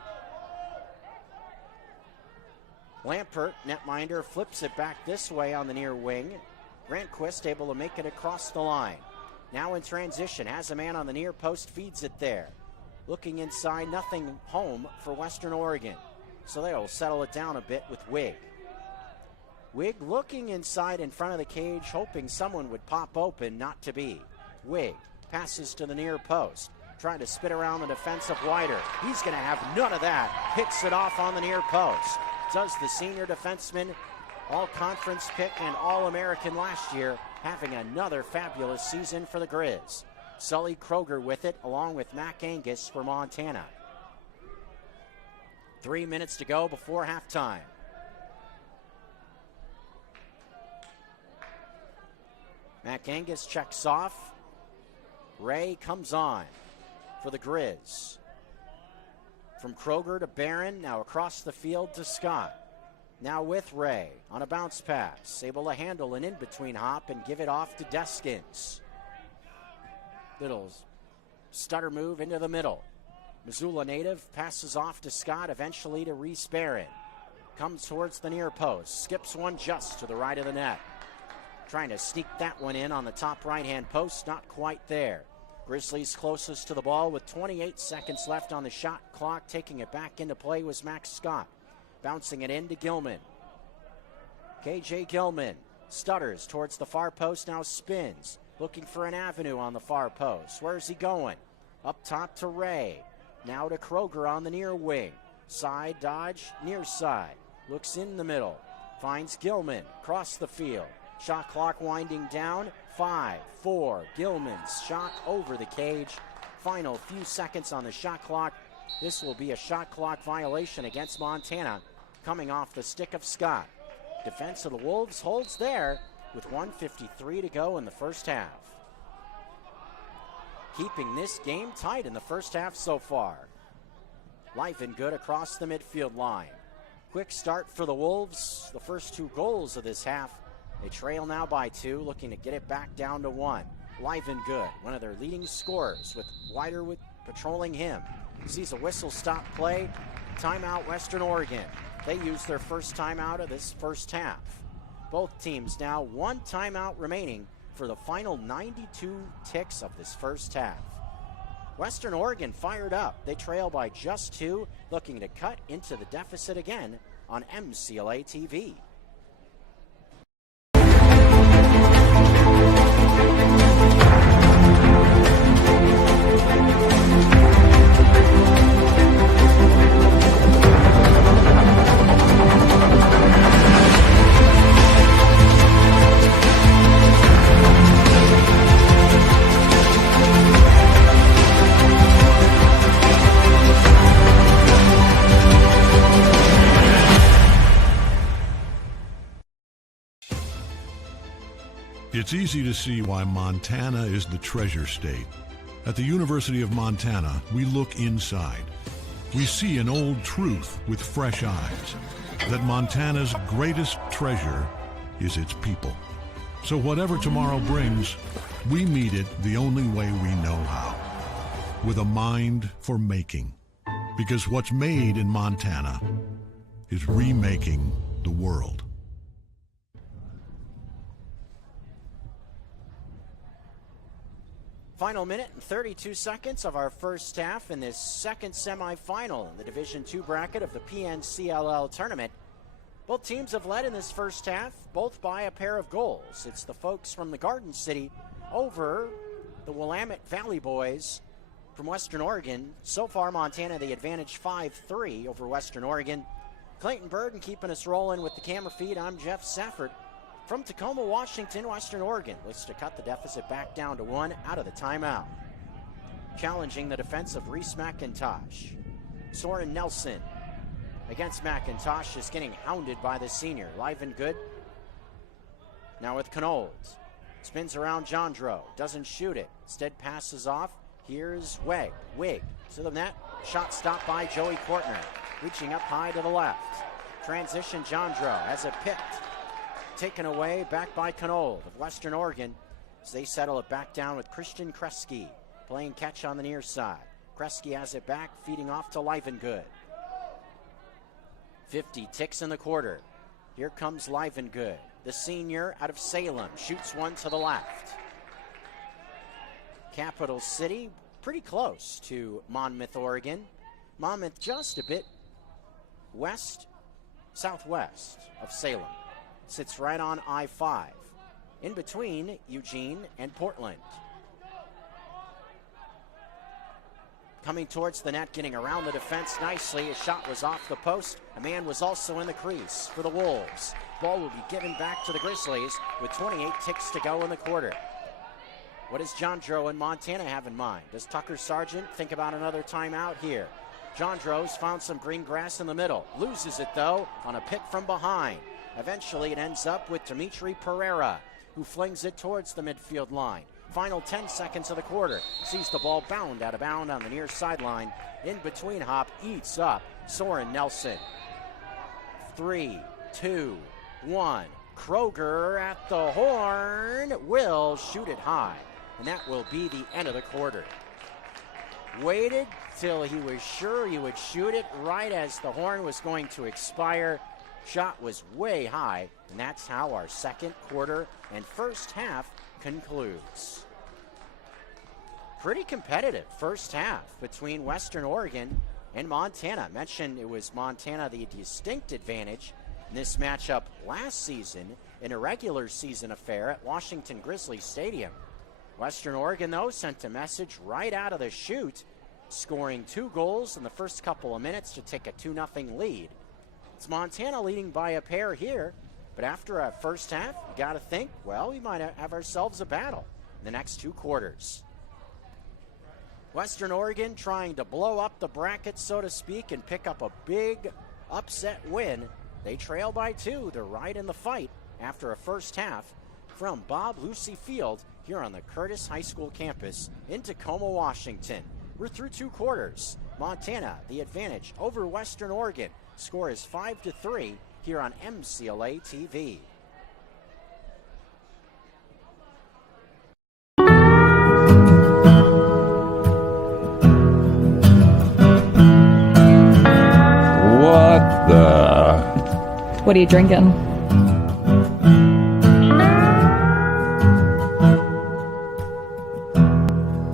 Lampert, netminder, flips it back this way on the near wing. Grantquist able to make it across the line. Now in transition, has a man on the near post, feeds it there. Looking inside, nothing home for Western Oregon. So they'll settle it down a bit with Wig. Wig looking inside in front of the cage, hoping someone would pop open, not to be. Wig passes to the near post, trying to spit around the defensive Wider. He's going to have none of that. Hits it off on the near post. Does the senior defenseman, all-conference pick and All-American last year, having another fabulous season for the Grizz. Sully Kroger with it, along with Mac Angus for Montana. 3 minutes to go before halftime. Mac Angus checks off. Ray comes on for the Grizz. From Kroger to Barron, now across the field to Scott. Now with Ray on a bounce pass, able to handle an in-between hop and give it off to Deskins. Little stutter move into the middle. Missoula native passes off to Scott, eventually to Reese Barron. Comes towards the near post, skips one just to the right of the net. Trying to sneak that one in on the top right-hand post, not quite there. Grizzlies closest to the ball with 28 seconds left on the shot clock. Taking it back into play was Max Scott. Bouncing it in to Gilman. KJ Gilman stutters towards the far post, now spins. Looking for an avenue on the far post. Where's he going? Up top to Ray. Now to Kroger on the near wing. Side dodge, near side. Looks in the middle. Finds Gilman. Across the field. Shot clock winding down. 5, 4. Gilman's shot over the cage. Final few seconds on the shot clock. This will be a shot clock violation against Montana, coming off the stick of Scott. Defense of the Wolves holds there with 1:53 to go in the first half. Keeping this game tight in the first half so far. Life and good across the midfield line. Quick start for the Wolves. The first 2 goals of this half. They trail now by 2, looking to get it back down to 1. Live and good, one of their leading scorers, with Wider patrolling him. Sees a whistle stop play. Timeout Western Oregon. They use their first timeout of this first half. Both teams now 1 timeout remaining for the final 92 ticks of this first half. Western Oregon fired up. They trail by just 2, looking to cut into the deficit again on MCLA TV. It's easy to see why Montana is the treasure state. At the University of Montana, we look inside. We see an old truth with fresh eyes, that Montana's greatest treasure is its people. So whatever tomorrow brings, we meet it the only way we know how, with a mind for making. Because what's made in Montana is remaking the world. Final minute and 32 seconds of our first half in this second semifinal in the Division II bracket of the PNCLL tournament. Both teams have led in this first half, both by a pair of goals. It's the folks from the Garden City over the Willamette Valley boys from Western Oregon. So far, Montana, the advantage 5-3 over Western Oregon. Clayton Burden keeping us rolling with the camera feed. I'm Jeff Safford. From Tacoma, Washington, Western Oregon looks to cut the deficit back down to 1 out of the timeout. Challenging the defense of Reese McIntosh. Soren Nelson against McIntosh is getting hounded by the senior. Live and good. Now with Knold. Spins around Jandro. Doesn't shoot it. Instead passes off. Here's Wig. Wig to the net. Shot stopped by Joey Kortner. Reaching up high to the left. Transition Jandro has it picked. Taken away back by Knold of Western Oregon as they settle it back down with Christian Kresge playing catch on the near side. Kresge has it back, feeding off to Livengood. 50 ticks in the quarter. Here comes Livengood, the senior out of Salem, shoots one to the left. Capital City, pretty close to Monmouth, Oregon. Monmouth just a bit southwest of Salem. sits right on I-5, in between Eugene and Portland. Coming towards the net, getting around the defense nicely. His shot was off the post. A man was also in the crease for the Wolves. Ball will be given back to the Grizzlies with 28 ticks to go in the quarter. What does Jandro and Montana have in mind? Does Tucker Sargent think about another timeout here? Jandro's found some green grass in the middle. Loses it, though, on a pick from behind. Eventually, it ends up with Dimitri Pereira, who flings it towards the midfield line. Final 10 seconds of the quarter. Sees the ball bound out of bound on the near sideline. In between hop, eats up Soren Nelson. 3, 2, 1. Kroger at the horn will shoot it high. And that will be the end of the quarter. Waited till he was sure he would shoot it right as the horn was going to expire. Shot was way high, and that's how our second quarter and first half concludes. Pretty competitive first half between Western Oregon and Montana. Mentioned it was Montana the distinct advantage in this matchup last season in a regular season affair at Washington Grizzly Stadium. Western Oregon, though, sent a message right out of the chute, scoring 2 goals in the first couple of minutes to take a 2-0 lead. It's Montana leading by a pair here, but after a first half, you got to think, well, we might have ourselves a battle in the next 2 quarters. Western Oregon trying to blow up the bracket, so to speak, and pick up a big upset win. They trail by 2. They're right in the fight after a first half from Bob Lucy Field here on the Curtis High School campus in Tacoma, Washington. We're through 2 quarters. Montana, the advantage over Western Oregon. Score is 5-3 here on MCLA TV. What are you drinking?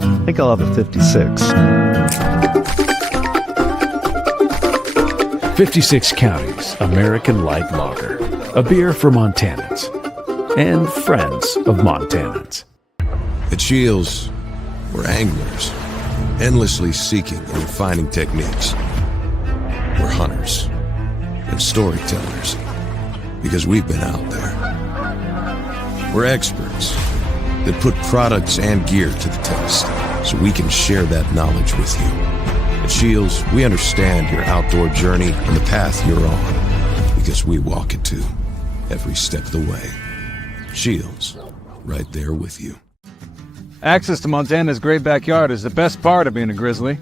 I think I'll have a 56. 56 Counties American Light Lager, a beer for Montanans and friends of Montanans. At Shields, we're anglers, endlessly seeking and refining techniques. We're hunters and storytellers, because we've been out there. We're experts that put products and gear to the test, so we can share that knowledge with you. At Shields, we understand your outdoor journey and the path you're on, because we walk it too, every step of the way. Shields, right there with you. Access to Montana's great backyard is the best part of being a Grizzly.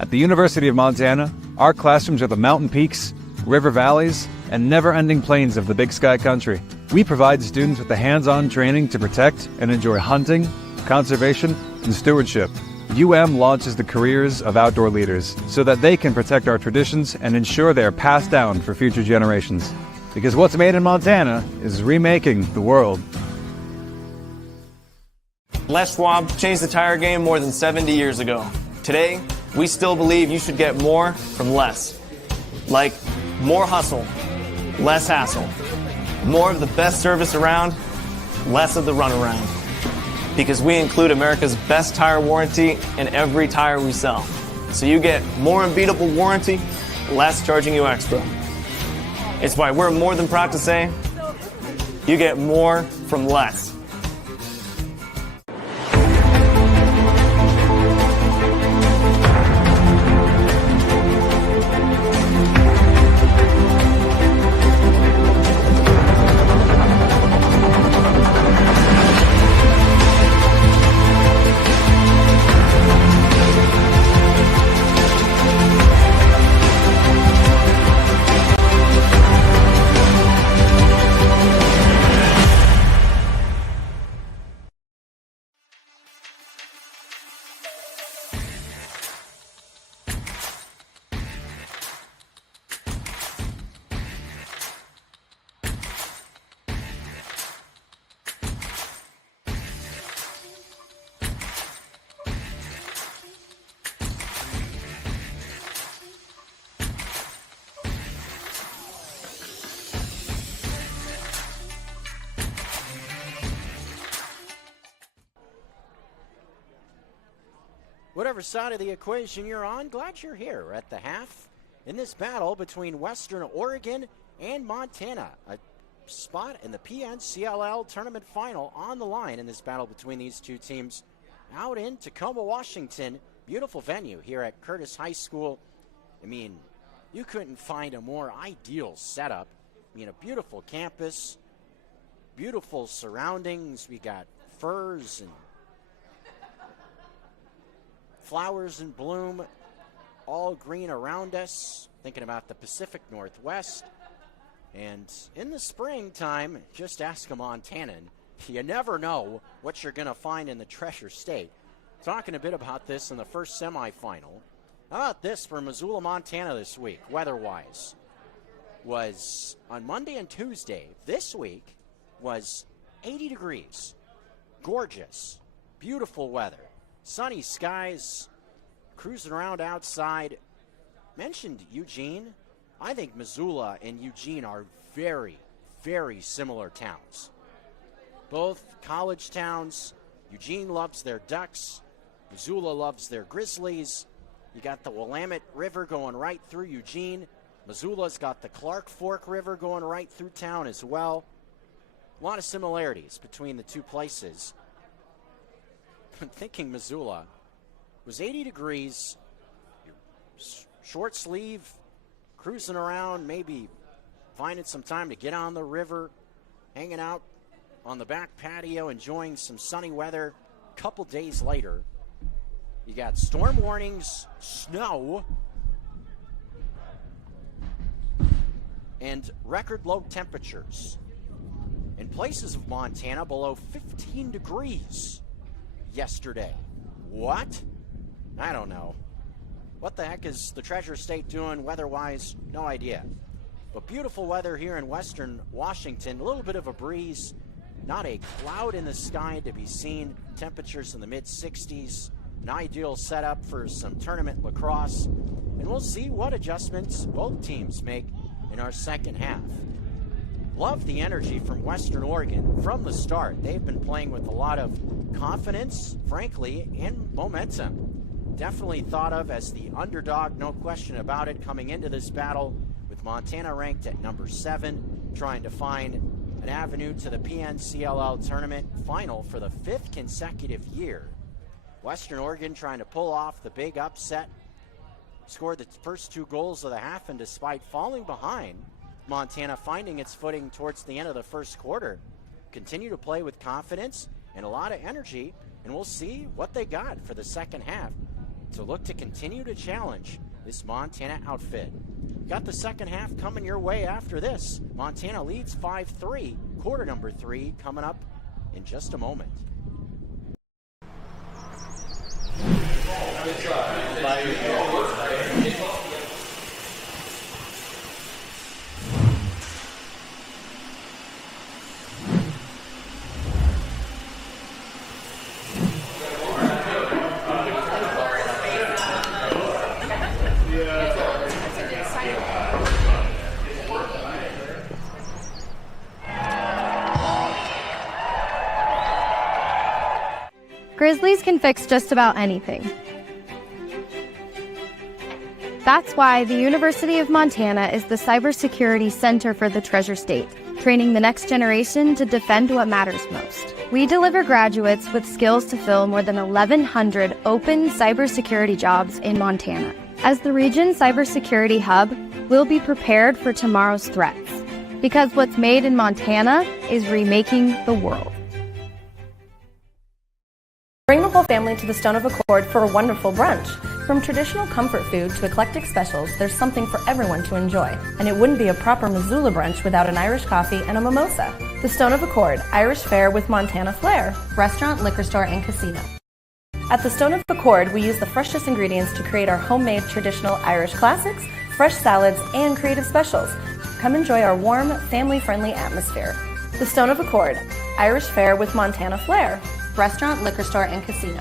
At the University of Montana, our classrooms are the mountain peaks, river valleys, and never-ending plains of the Big Sky Country. We provide students with the hands-on training to protect and enjoy hunting, conservation, and stewardship. UM launches the careers of outdoor leaders so that they can protect our traditions and ensure they are passed down for future generations. Because what's made in Montana is remaking the world. Les Schwab changed the tire game more than 70 years ago. Today, we still believe you should get more from less. Like more hustle, less hassle. More of the best service around, less of the runaround. Because we include America's best tire warranty in every tire we sell. So you get more unbeatable warranty, less charging you extra. It's why we're more than proud to say, you get more from less. Whichever side of the equation you're on, glad you're here at the half in this battle between Western Oregon and Montana. A spot in the PNCLL tournament final on the line in this battle between these two teams out in Tacoma, Washington. Beautiful venue here at Curtis High School. I mean, you couldn't find a more ideal setup. I mean, a beautiful campus, beautiful surroundings. We got firs and flowers in bloom, all green around us, thinking about the Pacific Northwest. And in the springtime, just ask a Montanan. You never know what you're going to find in the Treasure State. Talking a bit about this in the first semifinal. How about this for Missoula, Montana this week, weather-wise? Was on Monday and Tuesday, this week, was 80 degrees. Gorgeous, beautiful weather. Sunny skies, cruising around outside. Mentioned Eugene. I think Missoula and Eugene are very, very similar towns. Both college towns. Eugene loves their Ducks. Missoula loves their Grizzlies. You got the Willamette River going right through Eugene. Missoula's got the Clark Fork River going right through town as well. A lot of similarities between the two places. I'm thinking Missoula was 80 degrees, short sleeve, cruising around, maybe finding some time to get on the river, hanging out on the back patio, enjoying some sunny weather. A couple days later, you got storm warnings, snow, and record low temperatures. In places of Montana, below 15 degrees yesterday. What? I don't know. What the heck is the Treasure State doing weather-wise? No idea. But beautiful weather here in western Washington. A little bit of a breeze. Not a cloud in the sky to be seen. Temperatures in the mid-60s. An ideal setup for some tournament lacrosse. And we'll see what adjustments both teams make in our second half. Love the energy from Western Oregon from the start. They've been playing with a lot of confidence, frankly, and momentum. Definitely thought of as the underdog, no question about it, coming into this battle, with Montana ranked at number 7, trying to find an avenue to the PNCLL tournament final for the 5th consecutive year. Western Oregon trying to pull off the big upset, scored the first 2 goals of the half, and despite falling behind, Montana finding its footing towards the end of the first quarter. Continue to play with confidence and a lot of energy, and we'll see what they got for the second half to look to continue to challenge this Montana outfit. Got the second half coming your way after this. Montana leads 5-3, quarter number 3 coming up in just a moment. Grizzlies can fix just about anything. That's why the University of Montana is the cybersecurity center for the Treasure State, training the next generation to defend what matters most. We deliver graduates with skills to fill more than 1,100 open cybersecurity jobs in Montana. As the region's cybersecurity hub, we'll be prepared for tomorrow's threats, because what's made in Montana is remaking the world. Bring the whole family to the Stone of Accord for a wonderful brunch. From traditional comfort food to eclectic specials, there's something for everyone to enjoy. And it wouldn't be a proper Missoula brunch without an Irish coffee and a mimosa. The Stone of Accord, Irish fare with Montana flair. Restaurant, liquor store, and casino. At the Stone of Accord, we use the freshest ingredients to create our homemade traditional Irish classics, fresh salads, and creative specials. Come enjoy our warm, family-friendly atmosphere. The Stone of Accord, Irish fare with Montana flair. Restaurant, liquor store, and casino.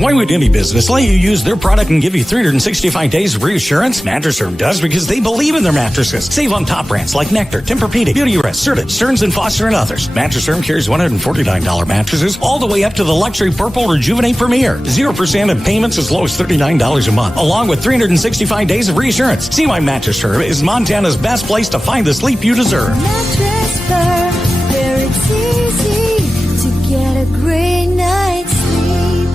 Why would any business let you use their product and give you 365 days of reassurance? Mattress Firm does because they believe in their mattresses. Save on top brands like Nectar, Tempur-Pedic, Beautyrest, Serta, Stearns & Foster, and others. Mattress Firm carries $149 mattresses all the way up to the luxury Purple Rejuvenate Premier. 0% in payments as low as $39 a month, along with 365 days of reassurance. See why Mattress Firm is Montana's best place to find the sleep you deserve. Mattress Firm, where it's easy to get a great night's sleep.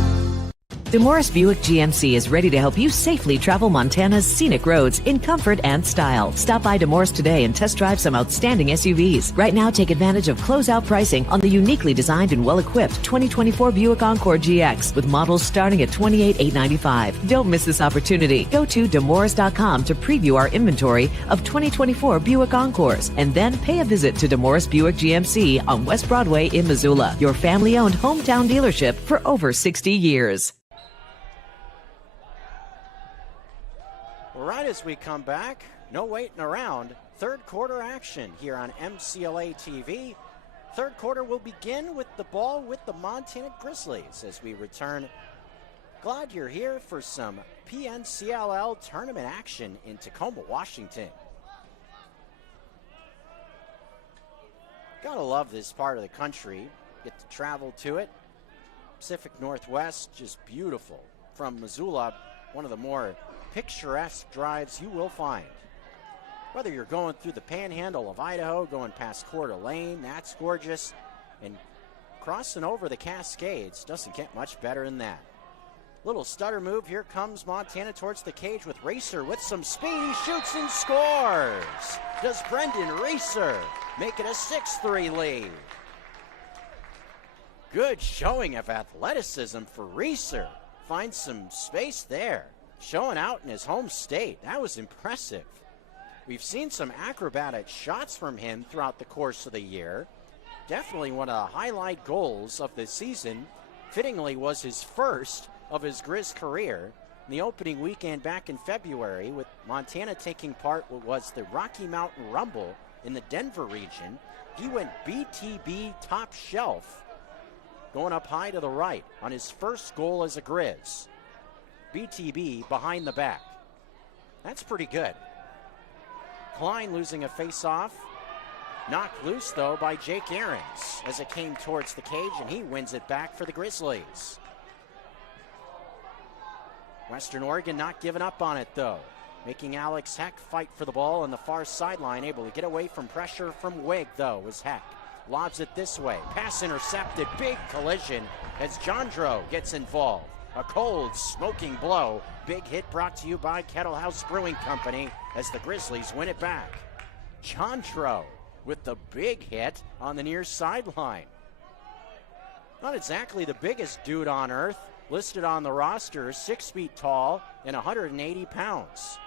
DeMorris Buick GMC is ready to help you safely travel Montana's scenic roads in comfort and style. Stop by DeMorris today and test drive some outstanding SUVs. Right now, take advantage of closeout pricing on the uniquely designed and well-equipped 2024 Buick Encore GX with models starting at $28,895. Don't miss this opportunity. Go to demorris.com to preview our inventory of 2024 Buick Encores and then pay a visit to DeMorris Buick GMC on West Broadway in Missoula, your family-owned hometown dealership for over 60 years. Right as we come back, no waiting around. Third quarter action here on MCLA TV. Third quarter will begin with the ball with the Montana Grizzlies as we return. Glad you're here for some PNCLL tournament action in Tacoma, Washington. Gotta love this part of the country. Get to travel to it. Pacific Northwest, just beautiful. From Missoula, one of the more picturesque drives you will find. Whether you're going through the panhandle of Idaho, going past Coeur d'Alene, that's gorgeous, and crossing over the Cascades, doesn't get much better than that. Little stutter move, here comes Montana towards the cage with Racer with some speed, he shoots and scores! Does Brendan Racer make it a 6-3 lead? Good showing of athleticism for Racer. Finds some space there. Showing out in his home state. That was impressive. We've seen some acrobatic shots from him throughout the course of the year. Definitely one of the highlight goals of the season. Fittingly was his first of his Grizz career. In the opening weekend back in February, with Montana taking part what was the Rocky Mountain Rumble in the Denver region, he went BTB top shelf, going up high to the right on his first goal as a Grizz. BTB behind the back. That's pretty good. Klein losing a face-off. Knocked loose, though, by Jake Ahrens as it came towards the cage, and he wins it back for the Grizzlies. Western Oregon not giving up on it, though. Making Alex Heck fight for the ball on the far sideline. Able to get away from pressure from Wig, though, was Heck. Lobs it this way. Pass intercepted. Big collision as Jandro gets involved. A cold, smoking blow. Big hit brought to you by Kettle House Brewing Company as the Grizzlies win it back. Jandro with the big hit on the near sideline. Not exactly the biggest dude on earth. Listed on the roster, 6 feet tall and 180 pounds.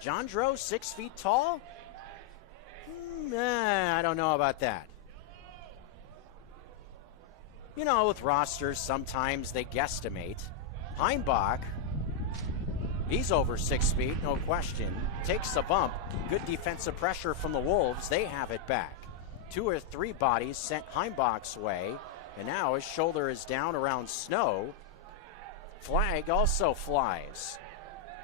Jandro, 6 feet tall? I don't know about that. You know, with rosters, sometimes they guesstimate. Heimbach, he's over 6 feet, no question. Takes a bump. Good defensive pressure from the Wolves. They have it back. 2 or 3 bodies sent Heimbach's way, and now his shoulder is down around Snow. Flag also flies.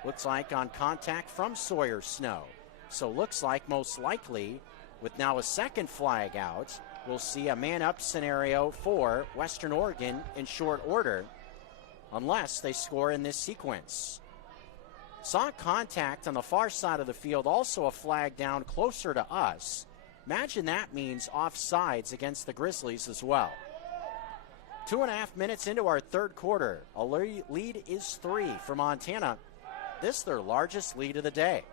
Looks like on contact from Sawyer Snow. So looks like most likely, with now a second flag out, we'll see a man-up scenario for Western Oregon in short order, unless they score in this sequence. Saw contact on the far side of the field, also a flag down closer to us. Imagine that means offsides against the Grizzlies as well. 2.5 minutes into our third quarter. A lead is 3 for Montana. This their largest lead of the day.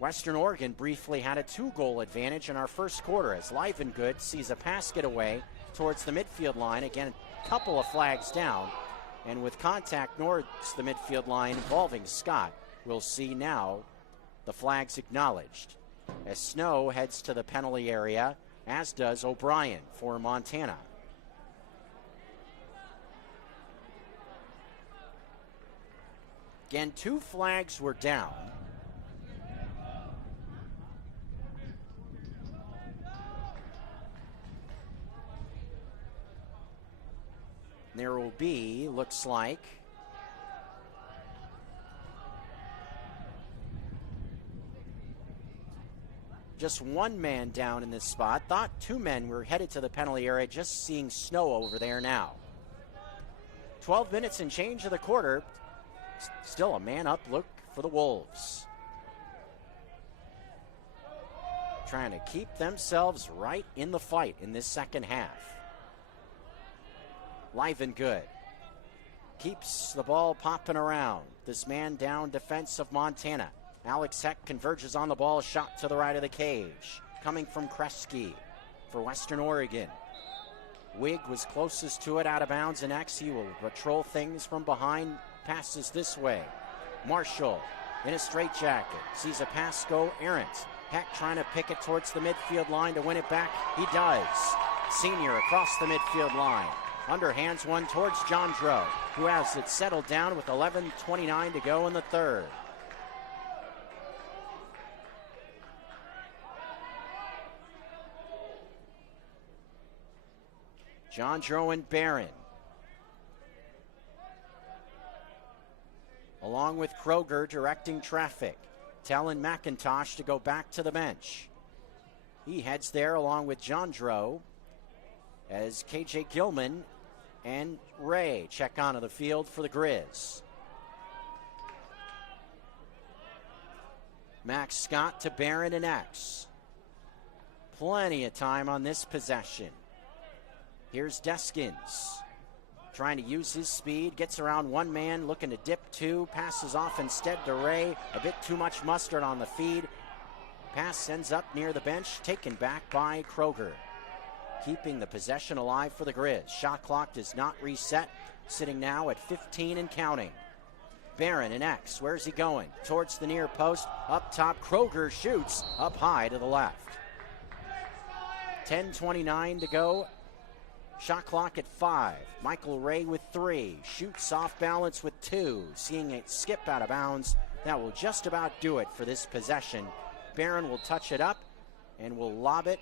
Western Oregon briefly had a 2-goal advantage in our first quarter as Livengood sees a pass get away towards the midfield line. Again, a couple of flags down. And with contact towards the midfield line involving Scott, we'll see now the flags acknowledged. As Snow heads to the penalty area, as does O'Brien for Montana. Again, 2 flags were down. There will be, looks like, just one man down in this spot. Thought two men were headed to the penalty area, just seeing snow over there now. 12 minutes and change of the quarter. Still a man up look for the Wolves. Trying to keep themselves right in the fight in this second half. Live and good. Keeps the ball popping around. This man down defense of Montana. Alex Heck converges on the ball, shot to the right of the cage. Coming from Kresge for Western Oregon. Wig was closest to it, out of bounds, and X. He will patrol things from behind. Passes this way. Marshall in a straitjacket. Sees a pass go errant. Heck trying to pick it towards the midfield line to win it back. He does. Senior across the midfield line. Underhands one towards Jandro, who has it settled down with 11:29 to go in the third. Jandro and Barron, along with Kroger, directing traffic. Telling McIntosh to go back to the bench. He heads there along with Jandro as KJ Gilman and Ray check onto the field for the Grizz. Max Scott to Barron and X. Plenty of time on this possession. Here's Deskins. Trying to use his speed, gets around one man, looking to dip two, passes off instead to Ray. A bit too much mustard on the feed. Pass ends up near the bench, taken back by Kroger. Keeping the possession alive for the Grizz. Shot clock does not reset, sitting now at 15 and counting. Barron and X, where's he going? Towards the near post, up top, Kroger shoots, up high to the left. 10:29 to go. Shot clock at 5. Michael Ray with 3. Shoots off balance with 2. Seeing it skip out of bounds. That will just about do it for this possession. Barron will touch it up and will lob it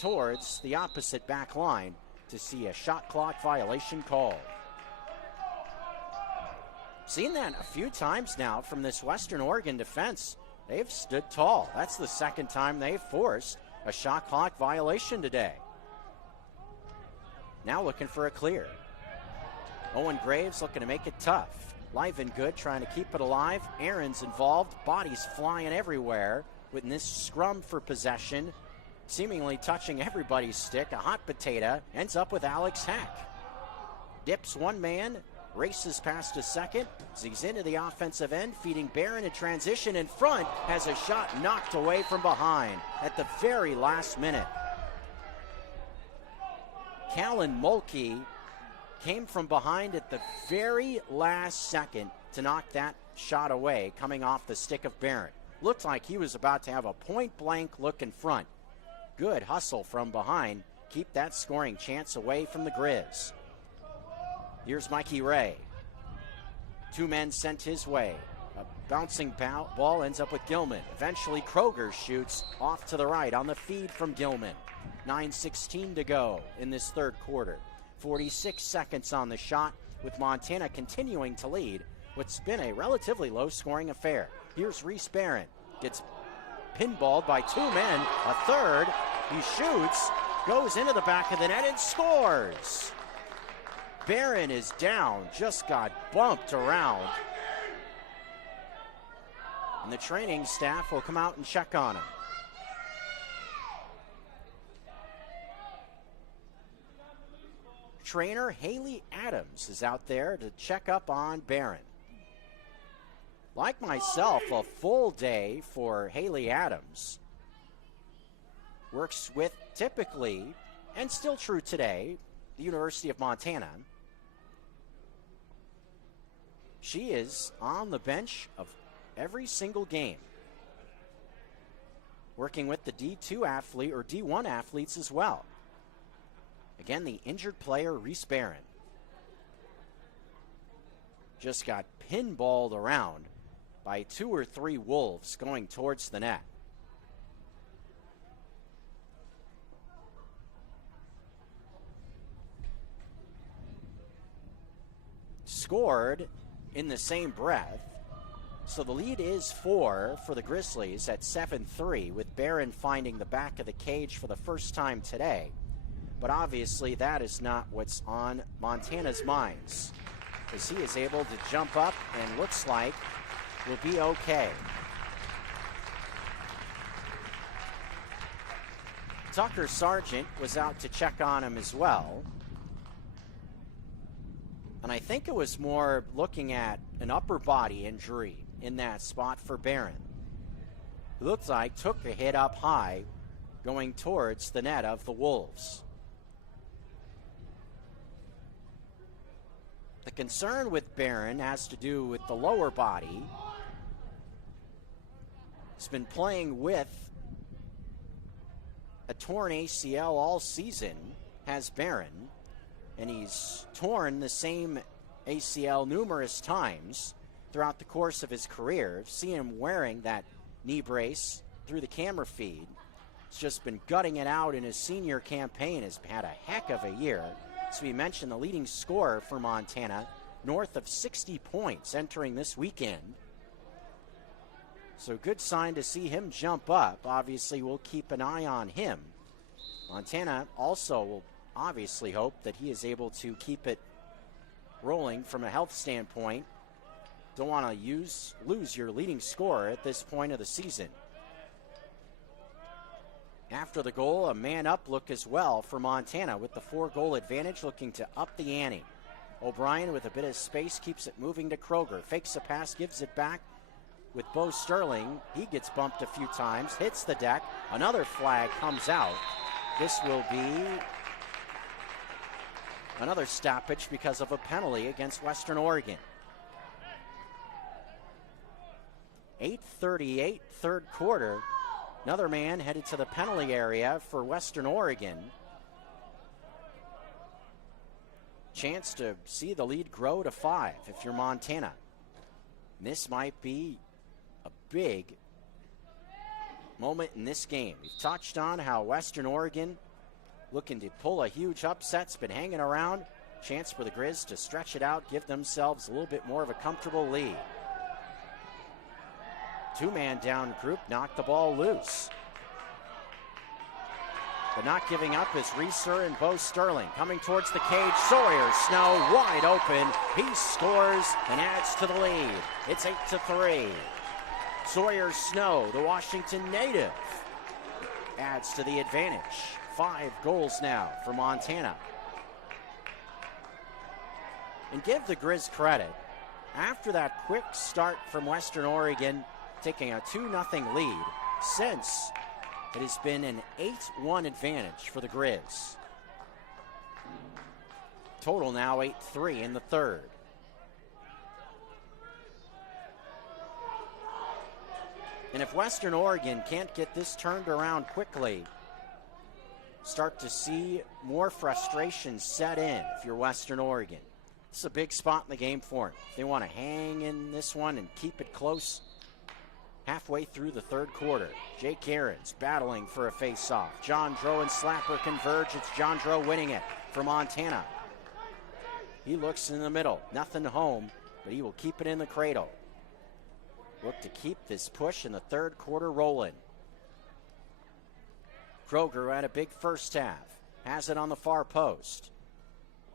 towards the opposite back line to see a shot clock violation called. Seen that a few times now from this Western Oregon defense. They've stood tall. That's the second time they've forced a shot clock violation today. Now looking for a clear. Owen Graves looking to make it tough. Live and good, trying to keep it alive. Aaron's involved. Bodies flying everywhere with this scrum for possession. Seemingly touching everybody's stick. A hot potato ends up with Alex Heck. Dips one man. Races past a second. As he's into the offensive end. Feeding Barron in transition in front. Has a shot knocked away from behind at the very last minute. Callan Mulkey came from behind at the very last second to knock that shot away, coming off the stick of Barron. Looked like he was about to have a point-blank look in front. Good hustle from behind. Keep that scoring chance away from the Grizz. Here's Mikey Ray. Two men sent his way. A bouncing ball ends up with Gilman. Eventually Kroger shoots off to the right on the feed from Gilman. 9:16 to go in this third quarter. 46 seconds on the shot, with Montana continuing to lead what's been a relatively low-scoring affair. Here's Reese Barron. Gets pinballed by two men. A third. He shoots, goes into the back of the net and scores. Barron is down, just got bumped around. And the training staff will come out and check on him. Trainer Haley Adams is out there to check up on Barron. Like myself, a full day for Haley Adams. Works with typically, and still true today, the University of Montana. She is on the bench of every single game. Working with the D2 athlete or D1 athletes as well. Again, the injured player, Reese Barron. Just got pinballed around by 2 or 3 Wolves going towards the net. scored in the same breath. So the lead is 4 for the Grizzlies at 7-3, with Barron finding the back of the cage for the first time today. But obviously that is not what's on Montana's minds, as he is able to jump up and looks like will be okay. Tucker Sargent was out to check on him as well. And I think it was more looking at an upper body injury in that spot for Barron. It looks like took a hit up high going towards the net of the Wolves. The concern with Barron has to do with the lower body. He's been playing with a torn ACL all season, has Barron, and he's torn the same ACL numerous times throughout the course of his career. Seeing him wearing that knee brace through the camera feed. He's just been gutting it out in his senior campaign, has had a heck of a year. As we mentioned, the leading scorer for Montana, north of 60 points entering this weekend. So good sign to see him jump up. Obviously, we'll keep an eye on him. Montana also will obviously hope that he is able to keep it rolling from a health standpoint. Don't want to lose your leading scorer at this point of the season. After the goal, a man-up look as well for Montana with the 4-goal advantage, looking to up the ante. O'Brien with a bit of space keeps it moving to Kroger. Fakes a pass, gives it back with Bo Sterling. He gets bumped a few times, hits the deck. Another flag comes out. This will be another stoppage because of a penalty against Western Oregon. 8:38, third quarter. Another man headed to the penalty area for Western Oregon. Chance to see the lead grow to 5 if you're Montana. This might be a big moment in this game. We've touched on how Western Oregon looking to pull a huge upset's been hanging around. Chance for the Grizz to stretch it out, give themselves a little bit more of a comfortable lead. Two-man down group knocked the ball loose. But not giving up is Reeser and Bo Sterling. Coming towards the cage, Sawyer Snow wide open. He scores and adds to the lead. It's 8-3. Sawyer Snow, the Washington native, adds to the advantage. 5 goals now for Montana. And give the Grizz credit. After that quick start from Western Oregon, taking a 2-0 lead, since it has been an 8-1 advantage for the Grizz. Total now 8-3 in the third. And if Western Oregon can't get this turned around quickly, start to see more frustration set in if you're Western Oregon. This is a big spot in the game for them. If they want to hang in this one and keep it close halfway through the third quarter. Jake Aarons battling for a face-off. John Drow and Slapper converge. It's John Drow winning it for Montana. He looks in the middle. Nothing home, but he will keep it in the cradle. Look to keep this push in the third quarter rolling. Kroger had a big first half. Has it on the far post.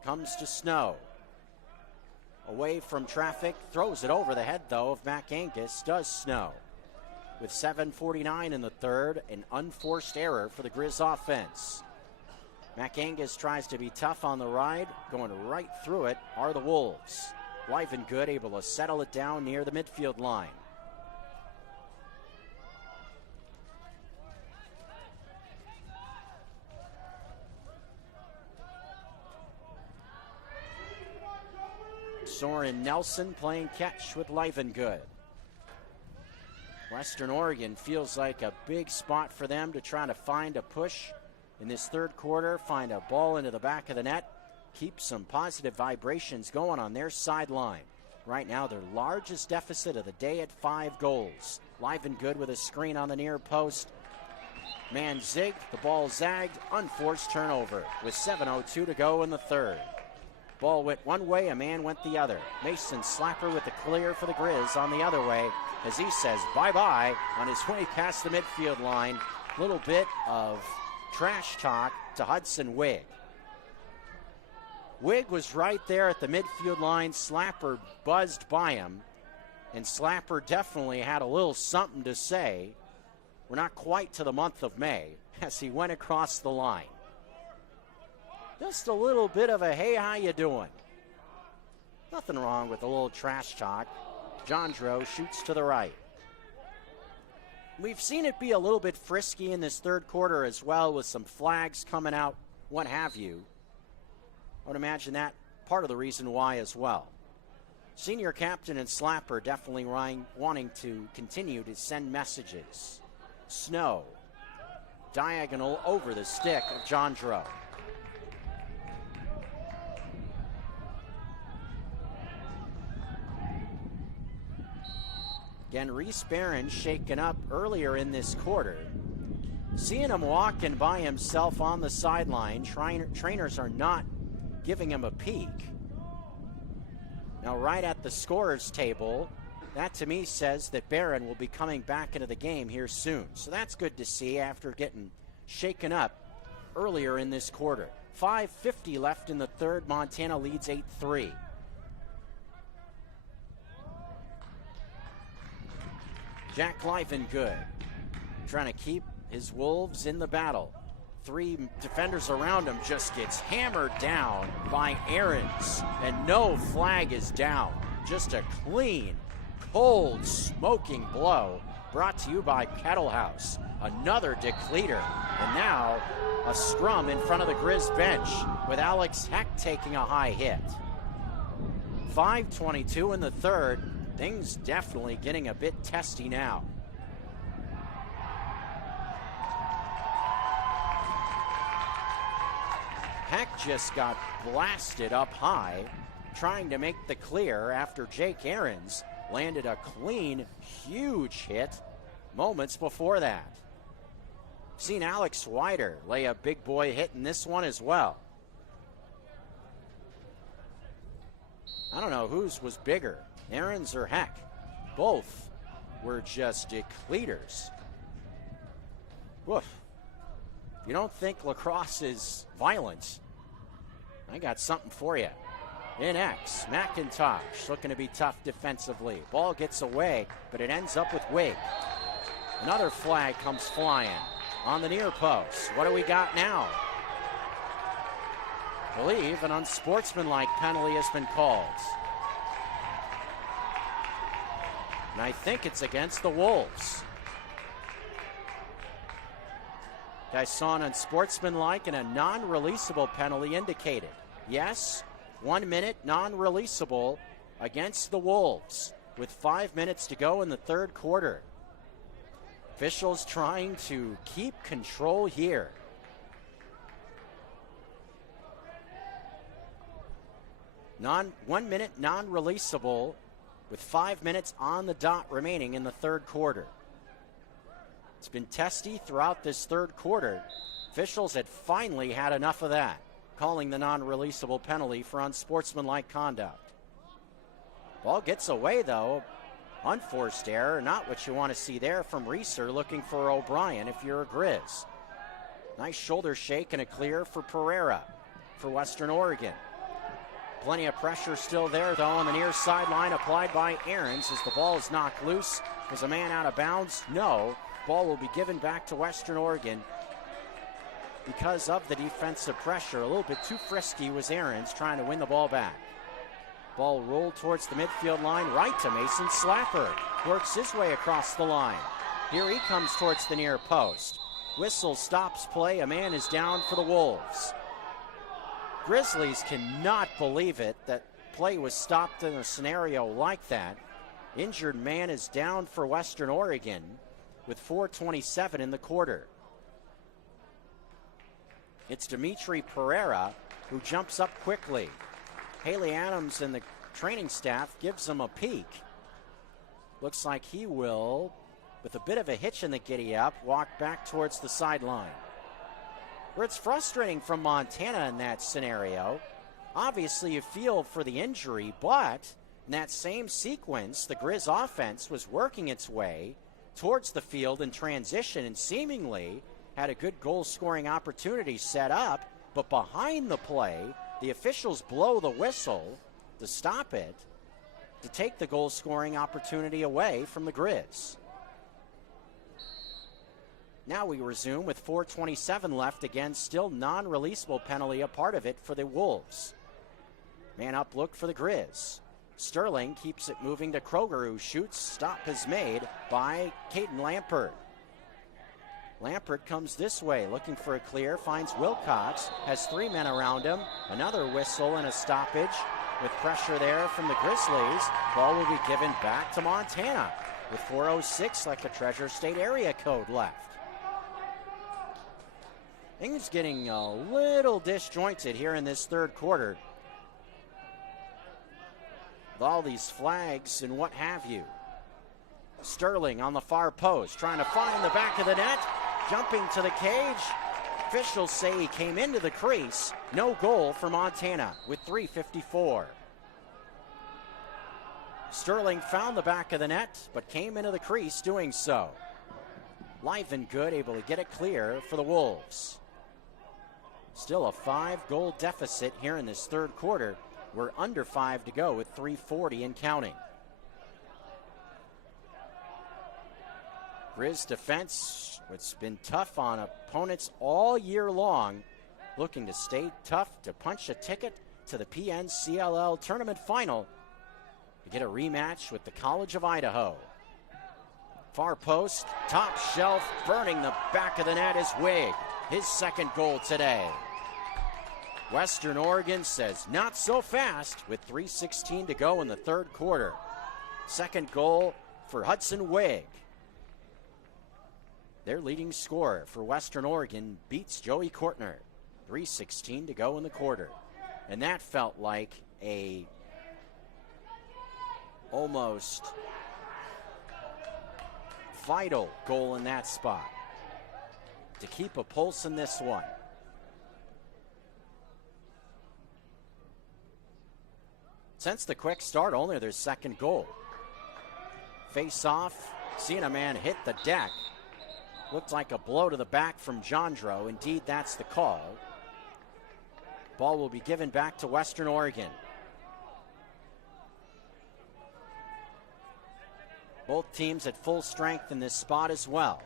Comes to Snow. Away from traffic. Throws it over the head, though, of Mac Angus. Does Snow. With 7:49 in the third, an unforced error for the Grizz offense. Mac Angus tries to be tough on the ride. Going right through it are the Wolves. Livengood able to settle it down near the midfield line. Soren Nelson playing catch with Livengood. Western Oregon feels like a big spot for them to try to find a push in this third quarter, find a ball into the back of the net, keep some positive vibrations going on their sideline. Right now, their largest deficit of the day at 5 goals. Livengood with a screen on the near post. Man zigged, the ball zagged, unforced turnover with 7:02 to go in the third. Ball went one way, a man went the other. Mason Slapper with the clear for the Grizz on the other way as he says bye-bye on his way past the midfield line. Little bit of trash talk to Hudson Wigg. Wigg was right there at the midfield line. Slapper buzzed by him, and Slapper definitely had a little something to say. We're not quite to the month of May as he went across the line. Just a little bit of a, hey, how you doing? Nothing wrong with a little trash talk. Jandro shoots to the right. We've seen it be a little bit frisky in this third quarter as well, with some flags coming out, what have you. I would imagine that part of the reason why as well. Senior captain and Slapper definitely wanting to continue to send messages. Snow, diagonal over the stick of Jandro. Again, Reese Barron shaken up earlier in this quarter. Seeing him walking by himself on the sideline, trainers are not giving him a peek. Now right at the scorer's table, that to me says that Barron will be coming back into the game here soon. So that's good to see after getting shaken up earlier in this quarter. 5:50 left in the third. Montana leads 8-3. Jack Livengood trying to keep his Wolves in the battle. Three defenders around him, just gets hammered down by Ahrens, and no flag is down. Just a clean, cold, smoking blow brought to you by Kettle House. Another depleter, and now a scrum in front of the Grizz bench with Alex Heck taking a high hit. 5:22 in the third. Things definitely getting a bit testy now. Heck just got blasted up high, trying to make the clear after Jake Ahrens landed a clean, huge hit moments before that. Seen Alex Wider lay a big boy hit in this one as well. I don't know whose was bigger, Ahrens or Heck. Both were just depleters. Woof. If you don't think lacrosse is violent, I got something for you. In X, McIntosh looking to be tough defensively. Ball gets away, but it ends up with Wigg. Another flag comes flying on the near post. What do we got now? I believe an unsportsmanlike penalty has been called. And I think it's against the Wolves. I saw an unsportsmanlike and a non-releasable penalty indicated. Yes, 1 minute non-releasable against the Wolves with 5 minutes to go in the third quarter. Officials trying to keep control here. 1 minute non-releasable with 5 minutes on the dot remaining in the third quarter. It's been testy throughout this third quarter. Officials had finally had enough of that, calling the non-releasable penalty for unsportsmanlike conduct. Ball gets away though. Unforced error, not what you want to see there from Reeser looking for O'Brien if you're a Grizz. Nice shoulder shake and a clear for Pereira for Western Oregon. Plenty of pressure still there though on the near sideline applied by Ahrens as the ball is knocked loose. Was a man out of bounds? No. Ball will be given back to Western Oregon because of the defensive pressure. A little bit too frisky was Ahrens trying to win the ball back. Ball rolled towards the midfield line, right to Mason Slapper. Works his way across the line. Here he comes towards the near post. Whistle stops play. A man is down for the Wolves. Grizzlies cannot believe it that play was stopped in a scenario like that. Injured man is down for Western Oregon with 4:27 in the quarter. It's Dimitri Pereira who jumps up quickly. Haley Adams and the training staff gives him a peek. Looks like he will, with a bit of a hitch in the giddy up, walk back towards the sideline. Where it's frustrating from Montana in that scenario obviously you feel for the injury, but in that same sequence, the Grizz offense was working its way towards the field in transition and seemingly had a good goal-scoring opportunity set up, but behind the play, the officials blow the whistle to stop it, to take the goal-scoring opportunity away from the Grizz. Now we resume with 4:27 left. Again, still non-releasable penalty, a part of it for the Wolves. Man up look for the Grizz. Sterling keeps it moving to Kroger, who shoots. Stop is made by Caden Lampert. Lampert comes this way, looking for a clear, finds Wilcox, has 3 men around him. Another whistle and a stoppage with pressure there from the Grizzlies. Ball will be given back to Montana with 4:06 like the Treasure State area code left. Things getting a little disjointed here in this third quarter with all these flags and what have you. Sterling on the far post, trying to find the back of the net, jumping to the cage. Officials say he came into the crease. No goal for Montana with 3:54. Sterling found the back of the net, but came into the crease doing so. Live and good, able to get it clear for the Wolves. Still a 5-goal deficit here in this third quarter. We're under 5 to go with 3:40 and counting. Grizz defense, it's been tough on opponents all year long, looking to stay tough to punch a ticket to the PNCLL tournament final to get a rematch with the College of Idaho. Far post, top shelf, burning the back of the net is Wig. His second goal today. Western Oregon says not so fast with 3:16 to go in the third quarter. Second goal for Hudson Wig. Their leading scorer for Western Oregon beats Joey Kortner. 3:16 to go in the quarter. And that felt like a almost vital goal in that spot to keep a pulse in this one. Since the quick start, only their second goal. Face off, seeing a man hit the deck. Looked like a blow to the back from Jandro. Indeed, that's the call. Ball will be given back to Western Oregon. Both teams at full strength in this spot as well.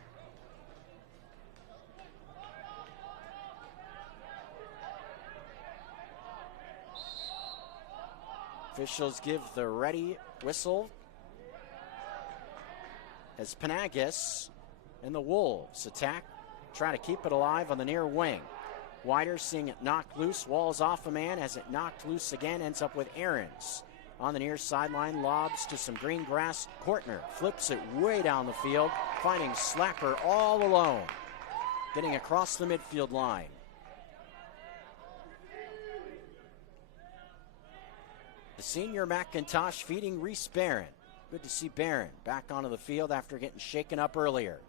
Officials give the ready whistle as Panagis and the Wolves attack, try to keep it alive on the near wing. Wider seeing it knocked loose, walls off a man, as it knocked loose again, ends up with Aarons. On the near sideline, lobs to some green grass. Kortner flips it way down the field, finding Slapper all alone, getting across the midfield line. The senior McIntosh feeding Reese Barron. Good to see Barron back onto the field after getting shaken up earlier.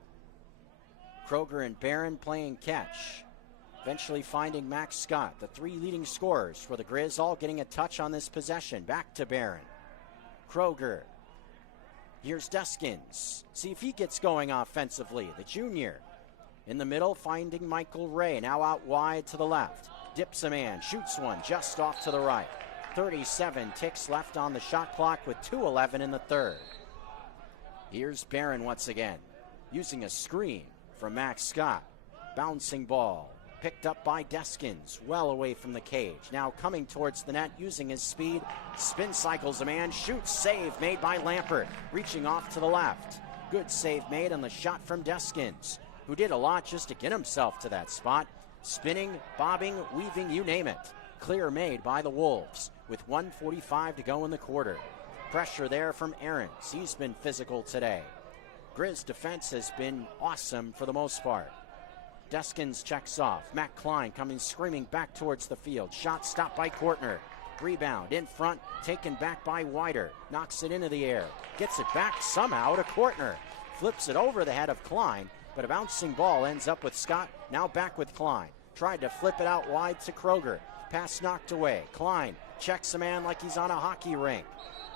Kroger and Barron playing catch. Eventually finding Max Scott, the 3 leading scorers for the Grizz, all getting a touch on this possession. Back to Barron. Kroger. Here's Deskins. See if he gets going offensively, the junior. In the middle, finding Michael Ray, now out wide to the left. Dips a man, shoots one just off to the right. 37 ticks left on the shot clock with 2:11 in the third. Here's Barron once again, using a screen from Max Scott. Bouncing ball, picked up by Deskins, well away from the cage. Now coming towards the net, using his speed. Spin cycles a man, shoots, save made by Lampert, reaching off to the left. Good save made on the shot from Deskins, who did a lot just to get himself to that spot. Spinning, bobbing, weaving, you name it. Clear made by the Wolves with 1:45 to go in the quarter. Pressure there from Aarons. He's been physical today. Grizz defense has been awesome for the most part. Deskins checks off. Matt Klein coming screaming back towards the field. Shot stopped by Kortner. Rebound in front, taken back by Wider. Knocks it into the air. Gets it back somehow to Kortner. Flips it over the head of Klein, but a bouncing ball ends up with Scott. Now back with Klein. Tried to flip it out wide to Kroger. Pass knocked away. Klein checks a man like he's on a hockey rink.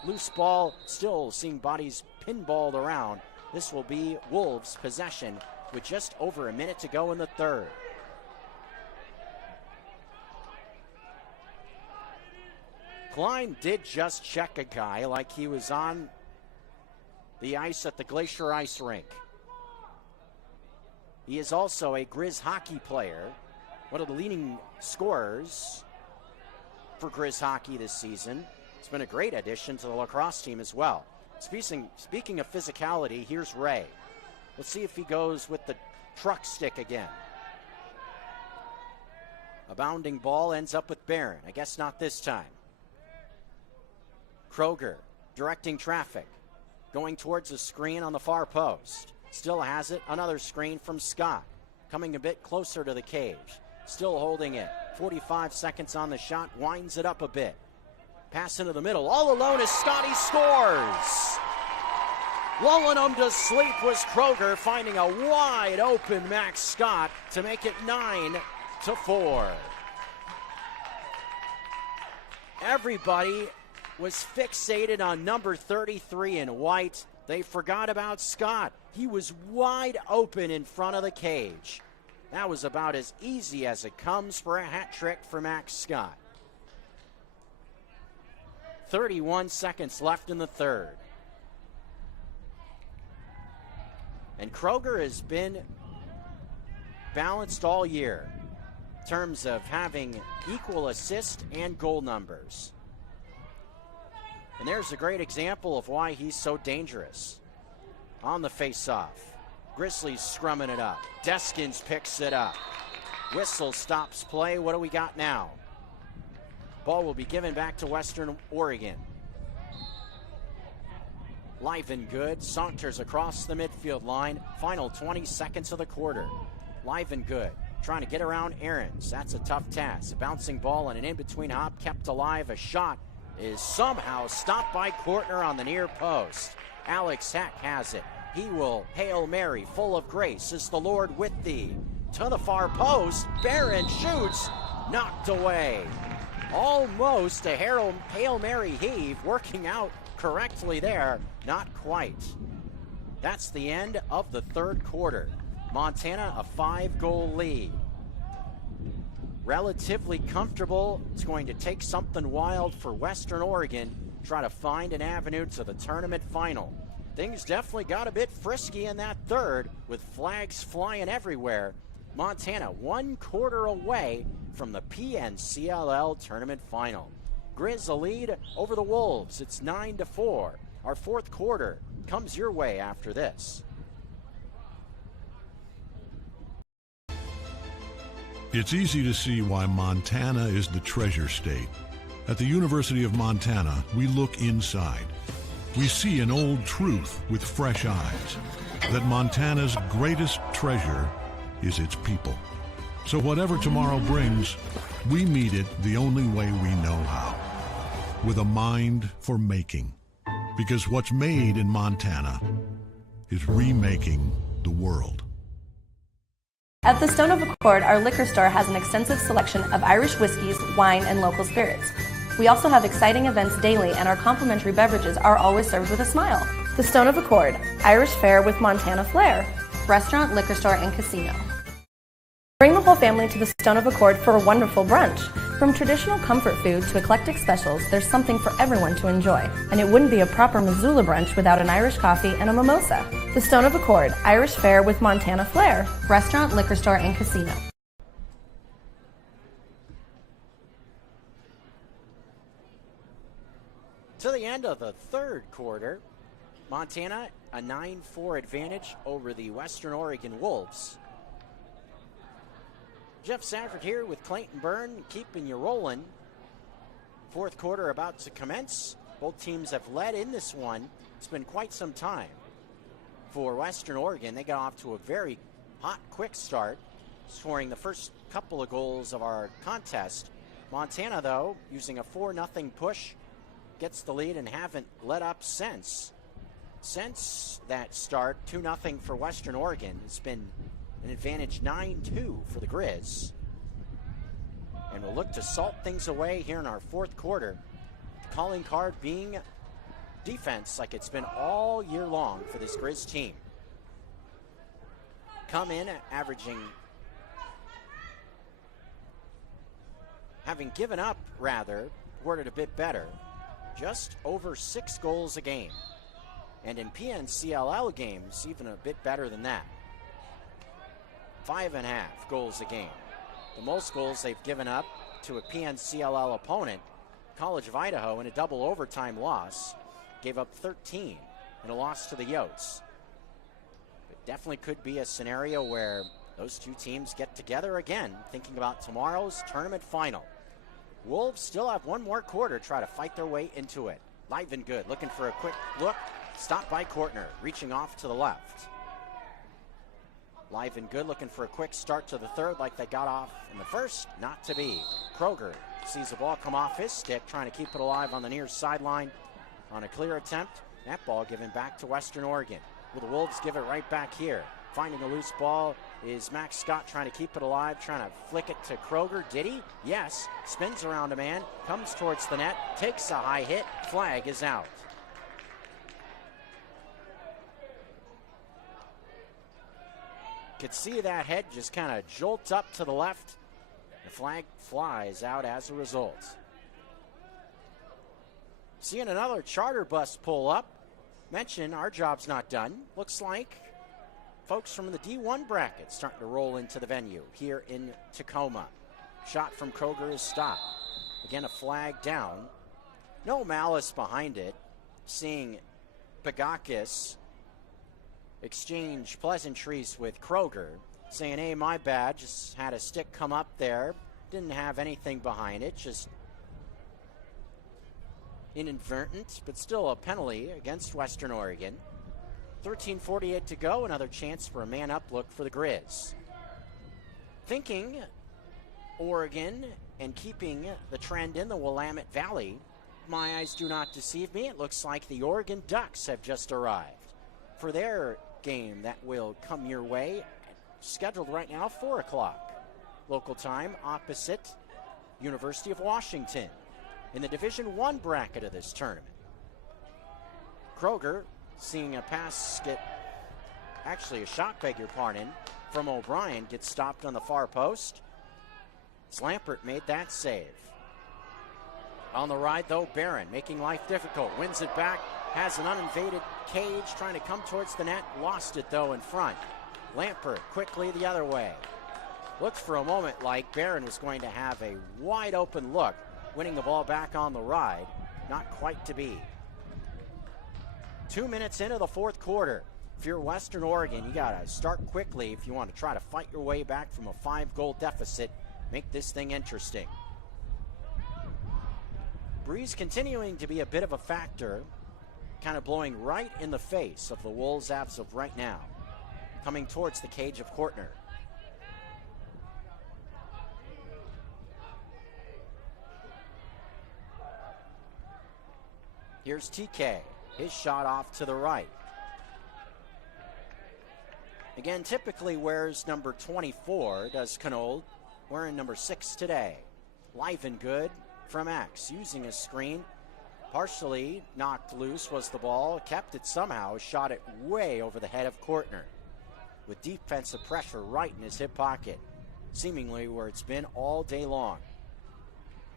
Loose ball, still seeing bodies pinballed around. This will be Wolves' possession with just over a minute to go in the third. Klein did just check a guy like he was on the ice at the Glacier Ice Rink. He is also a Grizz hockey player, one of the leading scorers for Grizz hockey this season. It's been a great addition to the lacrosse team as well. Speaking of physicality, here's Ray. Let's see if he goes with the truck stick again. A bounding ball ends up with Barron. I guess not this time. Kroger directing traffic. Going towards a screen on the far post. Still has it. Another screen from Scott. Coming a bit closer to the cage. Still holding it. 45 seconds on the shot. Winds it up a bit. Pass into the middle. All alone as Scotty scores. Lulling him to sleep was Kroger, finding a wide open Max Scott to make it 9-4. Everybody was fixated on number 33 in white. They forgot about Scott. He was wide open in front of the cage. That was about as easy as it comes for a hat trick for Max Scott. 31 seconds left in the third. And Kroger has been balanced all year in terms of having equal assist and goal numbers. And there's a great example of why he's so dangerous. On the face-off, Grizzlies scrumming it up. Deskins picks it up. Whistle stops play. What do we got now? Ball will be given back to Western Oregon. Live and good. Saunters across the midfield line. Final 20 seconds of the quarter. Live and good. Trying to get around Aarons. That's a tough task. A bouncing ball and an in-between hop kept alive. A shot is somehow stopped by Kortner on the near post. Alex Heck has it. He will Hail Mary, full of grace is the Lord with thee. To the far post, Barron shoots, knocked away. Almost a Hail Mary heave, working out correctly there, not quite. That's the end of the third quarter. Montana a 5-goal lead. Relatively comfortable. It's going to take something wild for Western Oregon to try to find an avenue to the tournament final. Things definitely got a bit frisky in that third with flags flying everywhere. Montana 1 quarter away from the PNCLL tournament final. Grizz a lead over the Wolves. It's 9-4. Our fourth quarter comes your way after this. It's easy to see why Montana is the treasure state. At the University of Montana, we look inside. We see an old truth with fresh eyes, that Montana's greatest treasure is its people. So whatever tomorrow brings, we meet it the only way we know how, with a mind for making. Because what's made in Montana is remaking the world. At the Stone of Accord, our liquor store has an extensive selection of Irish whiskeys, wine, and local spirits. We also have exciting events daily, and our complimentary beverages are always served with a smile. The Stone of Accord, Irish fare with Montana flair, restaurant, liquor store, and casino. Bring the whole family to the Stone of Accord for a wonderful brunch. From traditional comfort food to eclectic specials, there's something for everyone to enjoy. And it wouldn't be a proper Missoula brunch without an Irish coffee and a mimosa. The Stone of Accord, Irish fare with Montana flair, restaurant, liquor store, and casino. To the end of the third quarter, Montana a 9-4 advantage over the Western Oregon Wolves. Jeff Sanford here with Clayton Byrne, keeping you rolling. Fourth quarter about to commence. Both teams have led in this one. It's been quite some time for Western Oregon. They got off to a very hot, quick start, scoring the first couple of goals of our contest. Montana, though, using a 4-0 push, gets the lead and haven't let up since. Since that start, 2-0 for Western Oregon. It's been an advantage 9-2 for the Grizz. and we'll look to salt things away here in our fourth quarter. The calling card being defense, like it's been all year long for this Grizz team. Come in averaging, having given up rather, worded a bit better, just over 6 goals a game. And in PNCLL games, even a bit better than that. 5.5 goals a game. The most goals they've given up to a PNCLL opponent, College of Idaho, in a double overtime loss, gave up 13 in a loss to the Yotes. It definitely could be a scenario where those two teams get together again, thinking about tomorrow's tournament final. Wolves still have one more quarter to try to fight their way into it. Live and good, looking for a quick look. Stopped by Kortner, reaching off to the left. Live and good, looking for a quick start to the third like they got off in the first. Not to be. Kroger sees the ball come off his stick, trying to keep it alive on the near sideline on a clear attempt. That ball given back to Western Oregon. Will the Wolves give it right back here? Finding a loose ball is Max Scott, trying to keep it alive, trying to flick it to Kroger. Did he? Yes. Spins around a man, comes towards the net, takes a high hit. Flag is out. Could see that head just kind of jolt up to the left. The flag flies out as a result. Seeing another charter bus pull up. Mention our job's not done. Looks like folks from the D1 bracket starting to roll into the venue here in Tacoma. Shot from Kroger is stopped. Again, a flag down. No malice behind it. Seeing Pagakis exchange pleasantries with Kroger, saying, hey, my bad, just had a stick come up there. Didn't have anything behind it, just inadvertent, but still a penalty against Western Oregon. 13:48 to go, another chance for a man-up look for the Grizz. Thinking Oregon and keeping the trend in the Willamette Valley, my eyes do not deceive me. It looks like the Oregon Ducks have just arrived for their game that will come your way, scheduled right now, 4 o'clock local time, opposite University of Washington in the Division I bracket of this tournament. Kroger seeing a pass a shot, beg your pardon, from O'Brien, gets stopped on the far post. Slampert made that save. On the ride, though, Barron making life difficult, wins it back, has an uninvaded cage, trying to come towards the net, lost it, though, in front. Lampert quickly the other way. Looked for a moment like Barron was going to have a wide-open look, winning the ball back on the ride. Not quite to be. 2 minutes into the fourth quarter. If you're Western Oregon, you got to start quickly if you want to try to fight your way back from a 5-goal deficit. Make this thing interesting. Breeze continuing to be a bit of a factor, kind of blowing right in the face of the Wolves as of right now. Coming towards the cage of Kortner. Here's TK. His shot off to the right. Again, typically wears number 24, does Knoll, wearing number 6 today. Live and good from X, using a screen. Partially knocked loose was the ball, kept it somehow, shot it way over the head of Kortner. With defensive pressure right in his hip pocket, seemingly where it's been all day long.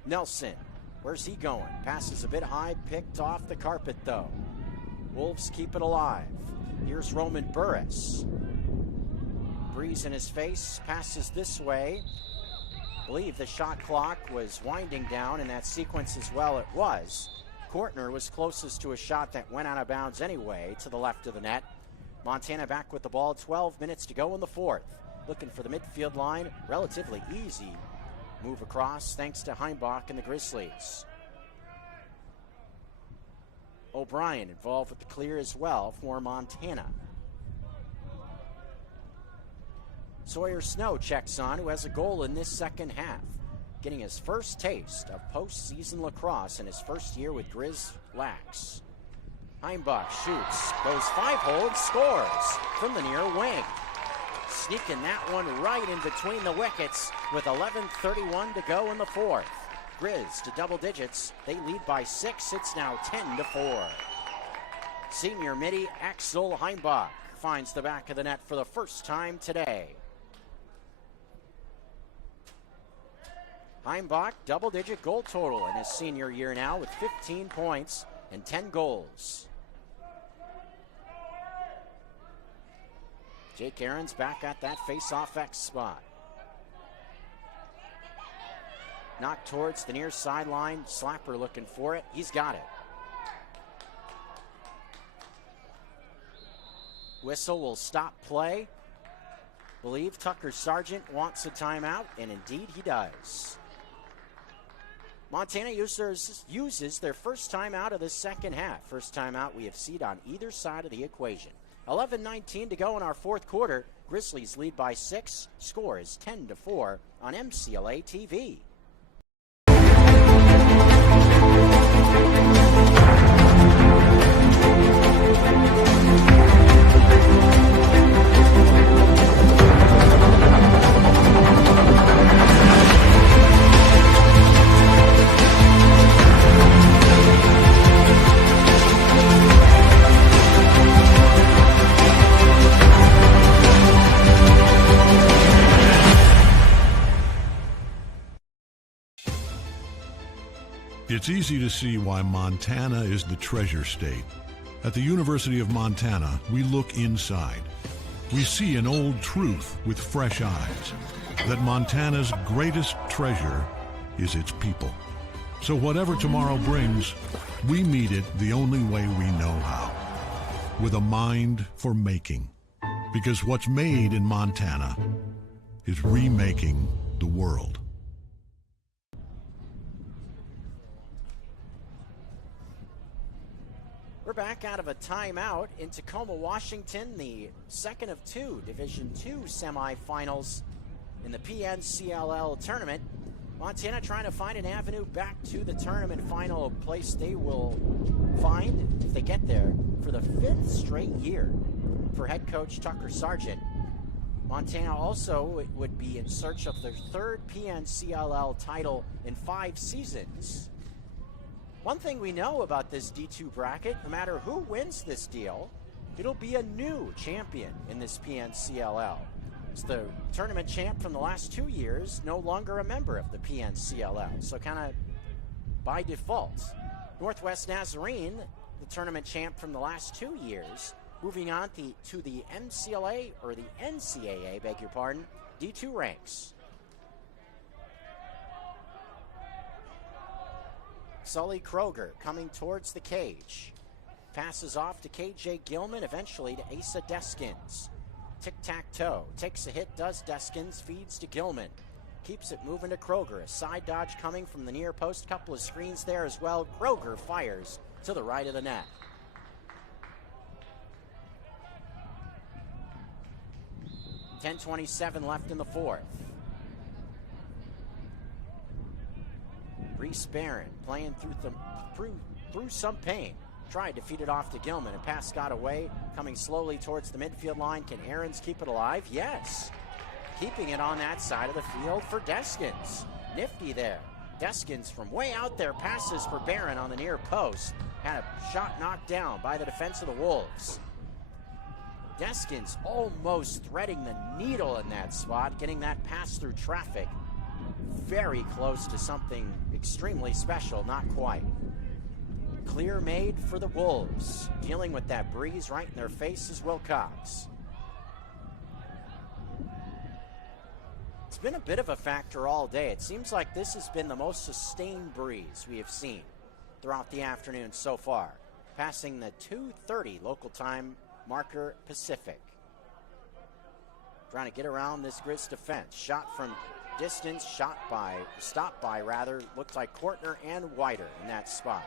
Nelson, where's he going? Passes a bit high, picked off the carpet though. Wolves keep it alive. Here's Roman Burris. Breeze in his face, passes this way. I believe the shot clock was winding down in that sequence as well. It was. Kortner was closest to a shot that went out of bounds anyway, to the left of the net. Montana back with the ball, 12 minutes to go in the fourth. Looking for the midfield line, relatively easy move across thanks to Heimbach and the Grizzlies. O'Brien involved with the clear as well for Montana. Sawyer Snow checks on, who has a goal in this second half, getting his first taste of postseason lacrosse in his first year with Grizz Lax. Heimbach shoots, goes 5-hole, scores from the near wing. Sneaking that one right in between the wickets with 11:31 to go in the fourth. Grizz to double digits. They lead by 6. It's now 10-4. Senior midi Axel Heimbach finds the back of the net for the first time today. Heimbach, double-digit goal total in his senior year now with 15 points and 10 goals. Jake Ahrens back at that face-off X spot. Knocked towards the near sideline. Slapper looking for it. He's got it. Whistle will stop play. Believe Tucker Sargent wants a timeout, and indeed he does. Montana uses their first timeout of the second half. First timeout we have seen on either side of the equation. 11:19 to go in our fourth quarter. Grizzlies lead by 6. Score is 10-4 on MCLA TV. It's easy to see why Montana is the treasure state. At the University of Montana, we look inside. We see an old truth with fresh eyes, that Montana's greatest treasure is its people. So whatever tomorrow brings, we meet it the only way we know how, with a mind for making. Because what's made in Montana is remaking the world. We're back out of a timeout in Tacoma, Washington, the second of 2 Division II semifinals in the PNCLL tournament. Montana trying to find an avenue back to the tournament final, a place they will find, if they get there, for the 5th straight year for head coach Tucker Sargent. Montana also would be in search of their 3rd PNCLL title in 5 seasons. One thing we know about this D2 bracket, no matter who wins this deal, it'll be a new champion in this PNCLL. It's the tournament champ from the last 2 years, no longer a member of the PNCLL, so kind of by default. Northwest Nazarene, the tournament champ from the last 2 years, moving on to the MCLA, or the NCAA, beg your pardon, D2 ranks. Sully Kroger coming towards the cage. Passes off to KJ Gilman, eventually to Asa Deskins. Tic-tac-toe. Takes a hit, does Deskins, feeds to Gilman. Keeps it moving to Kroger. A side dodge coming from the near post. Couple of screens there as well. Kroger fires to the right of the net. .27 left in the fourth. Reese Barron playing through some pain. Tried to feed it off to Gilman. A pass got away. Coming slowly towards the midfield line. Can Ahrens keep it alive? Yes. Keeping it on that side of the field for Deskins. Nifty there. Deskins from way out there passes for Barron on the near post. Had a shot knocked down by the defense of the Wolves. Deskins almost threading the needle in that spot, getting that pass through traffic. Very close to something extremely special, not quite. Clear made for the Wolves. Dealing with that breeze right in their face is Wilcox. It's been a bit of a factor all day. It seems like this has been the most sustained breeze we have seen throughout the afternoon so far, passing the 2:30 local time marker Pacific. Trying to get around this Grizz defense. Shot from distance, stopped by, looked like Kortner and Whiter in that spot.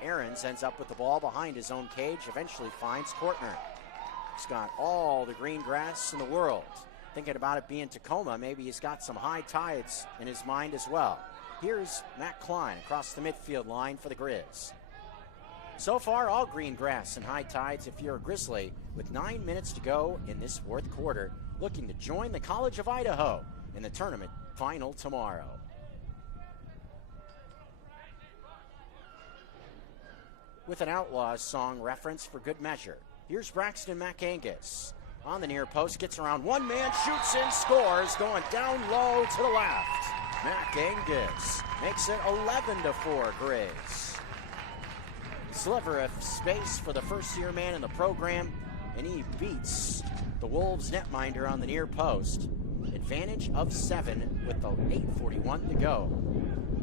Ahrens ends up with the ball behind his own cage, eventually finds Kortner. He's got all the green grass in the world. Thinking about it being Tacoma, maybe he's got some high tides in his mind as well. Here's Matt Klein across the midfield line for the Grizz. So far, all green grass and high tides if you're a Grizzly, with 9 minutes to go in this fourth quarter. looking to join the College of Idaho in the tournament final tomorrow. With an Outlaws song reference for good measure, here's Braxton McAngus. On the near post, gets around one man, shoots and scores, going down low to the left. McAngus makes it 11-4 Grizz. Sliver of space for the first-year man in the program, and he beats the Wolves netminder on the near post. Advantage of 7 with the 8:41 to go.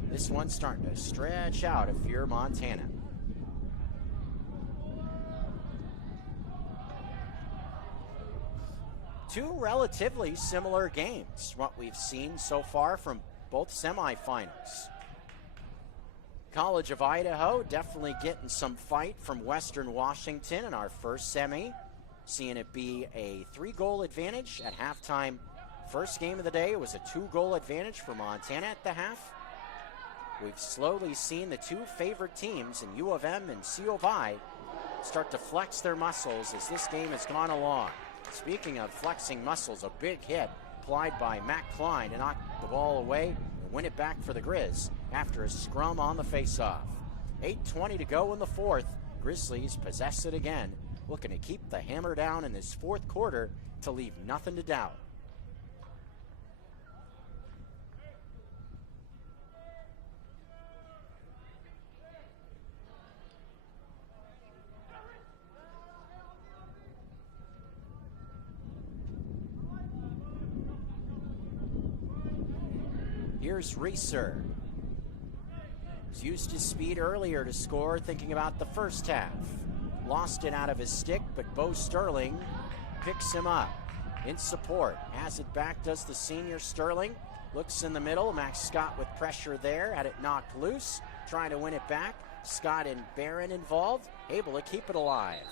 This one's starting to stretch out if you're Montana. Two relatively similar games, what we've seen so far from both semifinals. College of Idaho definitely getting some fight from Western Washington in our first semi, seeing it be a 3-goal advantage at halftime. First game of the day was a 2-goal advantage for Montana at the half. We've slowly seen the two favorite teams in U of M and C of I start to flex their muscles as this game has gone along. Speaking of flexing muscles, a big hit applied by Matt Klein to knock the ball away and win it back for the Grizz after a scrum on the faceoff. 8:20 to go in the fourth. Grizzlies possess it again, looking to keep the hammer down in this fourth quarter to leave nothing to doubt. Here's Reeser. He's used his speed earlier to score, thinking about the first half. Lost it out of his stick, but Bo Sterling picks him up in support. Has it back, does the senior Sterling. Looks in the middle. Max Scott with pressure there. Had it knocked loose. Trying to win it back. Scott and Barron involved. Able to keep it alive.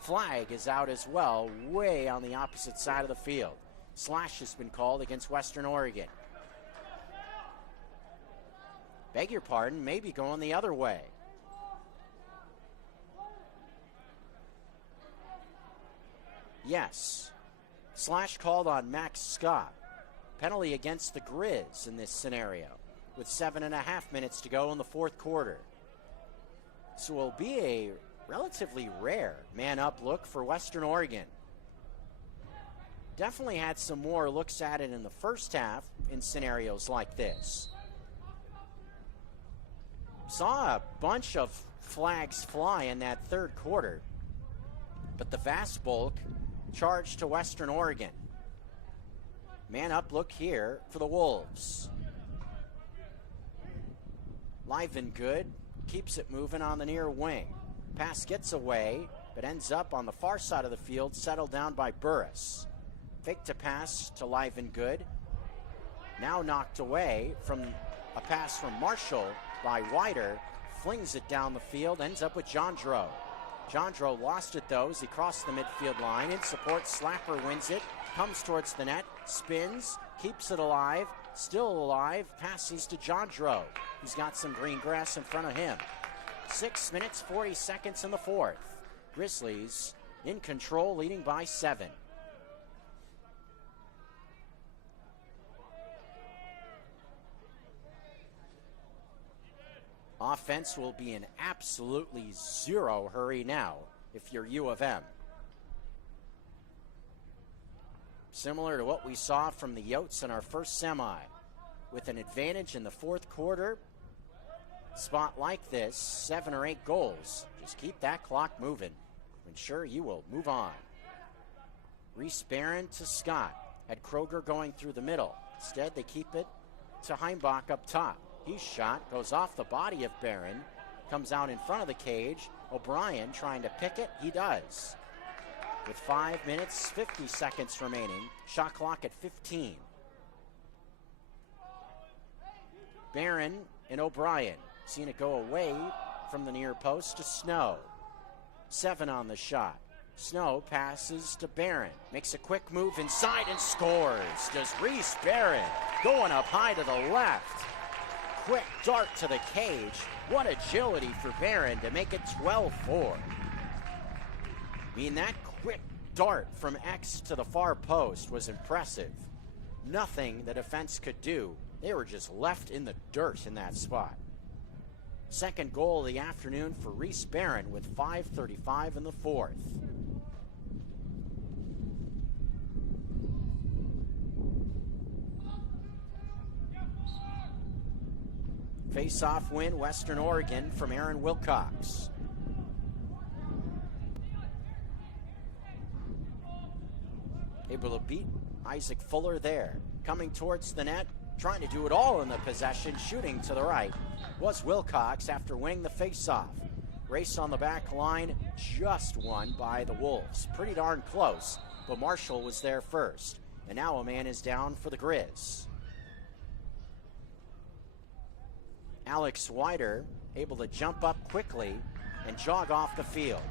Flag is out as well, way on the opposite side of the field. Slash has been called against Western Oregon. Beg your pardon, maybe going the other way. Yes. Slash called on Max Scott. Penalty against the Grizz in this scenario with 7.5 minutes to go in the fourth quarter. So it will be a relatively rare man-up look for Western Oregon. Definitely had some more looks at it in the first half in scenarios like this. Saw a bunch of flags fly in that third quarter, but the vast bulk charged to Western Oregon. Man up look here for the Wolves. Livengood keeps it moving on the near wing. Pass gets away, but ends up on the far side of the field, settled down by Burris. Fake to pass to Livengood. Now knocked away from a pass from Marshall by Wider, flings it down the field, ends up with Jandro. Jandro lost it though as he crossed the midfield line. In support, Slapper wins it, comes towards the net, spins, keeps it alive, still alive, passes to Jandro. He's got some green grass in front of him. 6 minutes, 40 seconds in the fourth. Grizzlies in control, leading by 7. Offense will be in absolutely zero hurry now if you're U of M. Similar to what we saw from the Yotes in our first semi. With an advantage in the fourth quarter, spot like this, 7 or 8 goals. Just keep that clock moving. Ensure you will move on. Reese Barron to Scott. Had Kroger going through the middle. Instead, they keep it to Heimbach up top. He's shot, goes off the body of Barron, comes out in front of the cage. O'Brien trying to pick it, he does. With 5 minutes, 50 seconds remaining, shot clock at 15. Barron and O'Brien, seen it go away from the near post to Snow. 7 on the shot. Snow passes to Barron, makes a quick move inside and scores. Does Reese Barron, going up high to the left. Quick dart to the cage. What agility for Barron to make it 12-4. I mean, that quick dart from X to the far post was impressive. Nothing the defense could do. They were just left in the dirt in that spot. Second goal of the afternoon for Reese Barron with 5:35 in the fourth. Face-off win, Western Oregon from Aaron Wilcox. Able to beat Isaac Fuller there. Coming towards the net, trying to do it all in the possession, shooting to the right, was Wilcox after winning the face-off. Race on the back line, just won by the Wolves. Pretty darn close, but Marshall was there first. And now a man is down for the Grizz. Alex Wider able to jump up quickly and jog off the field.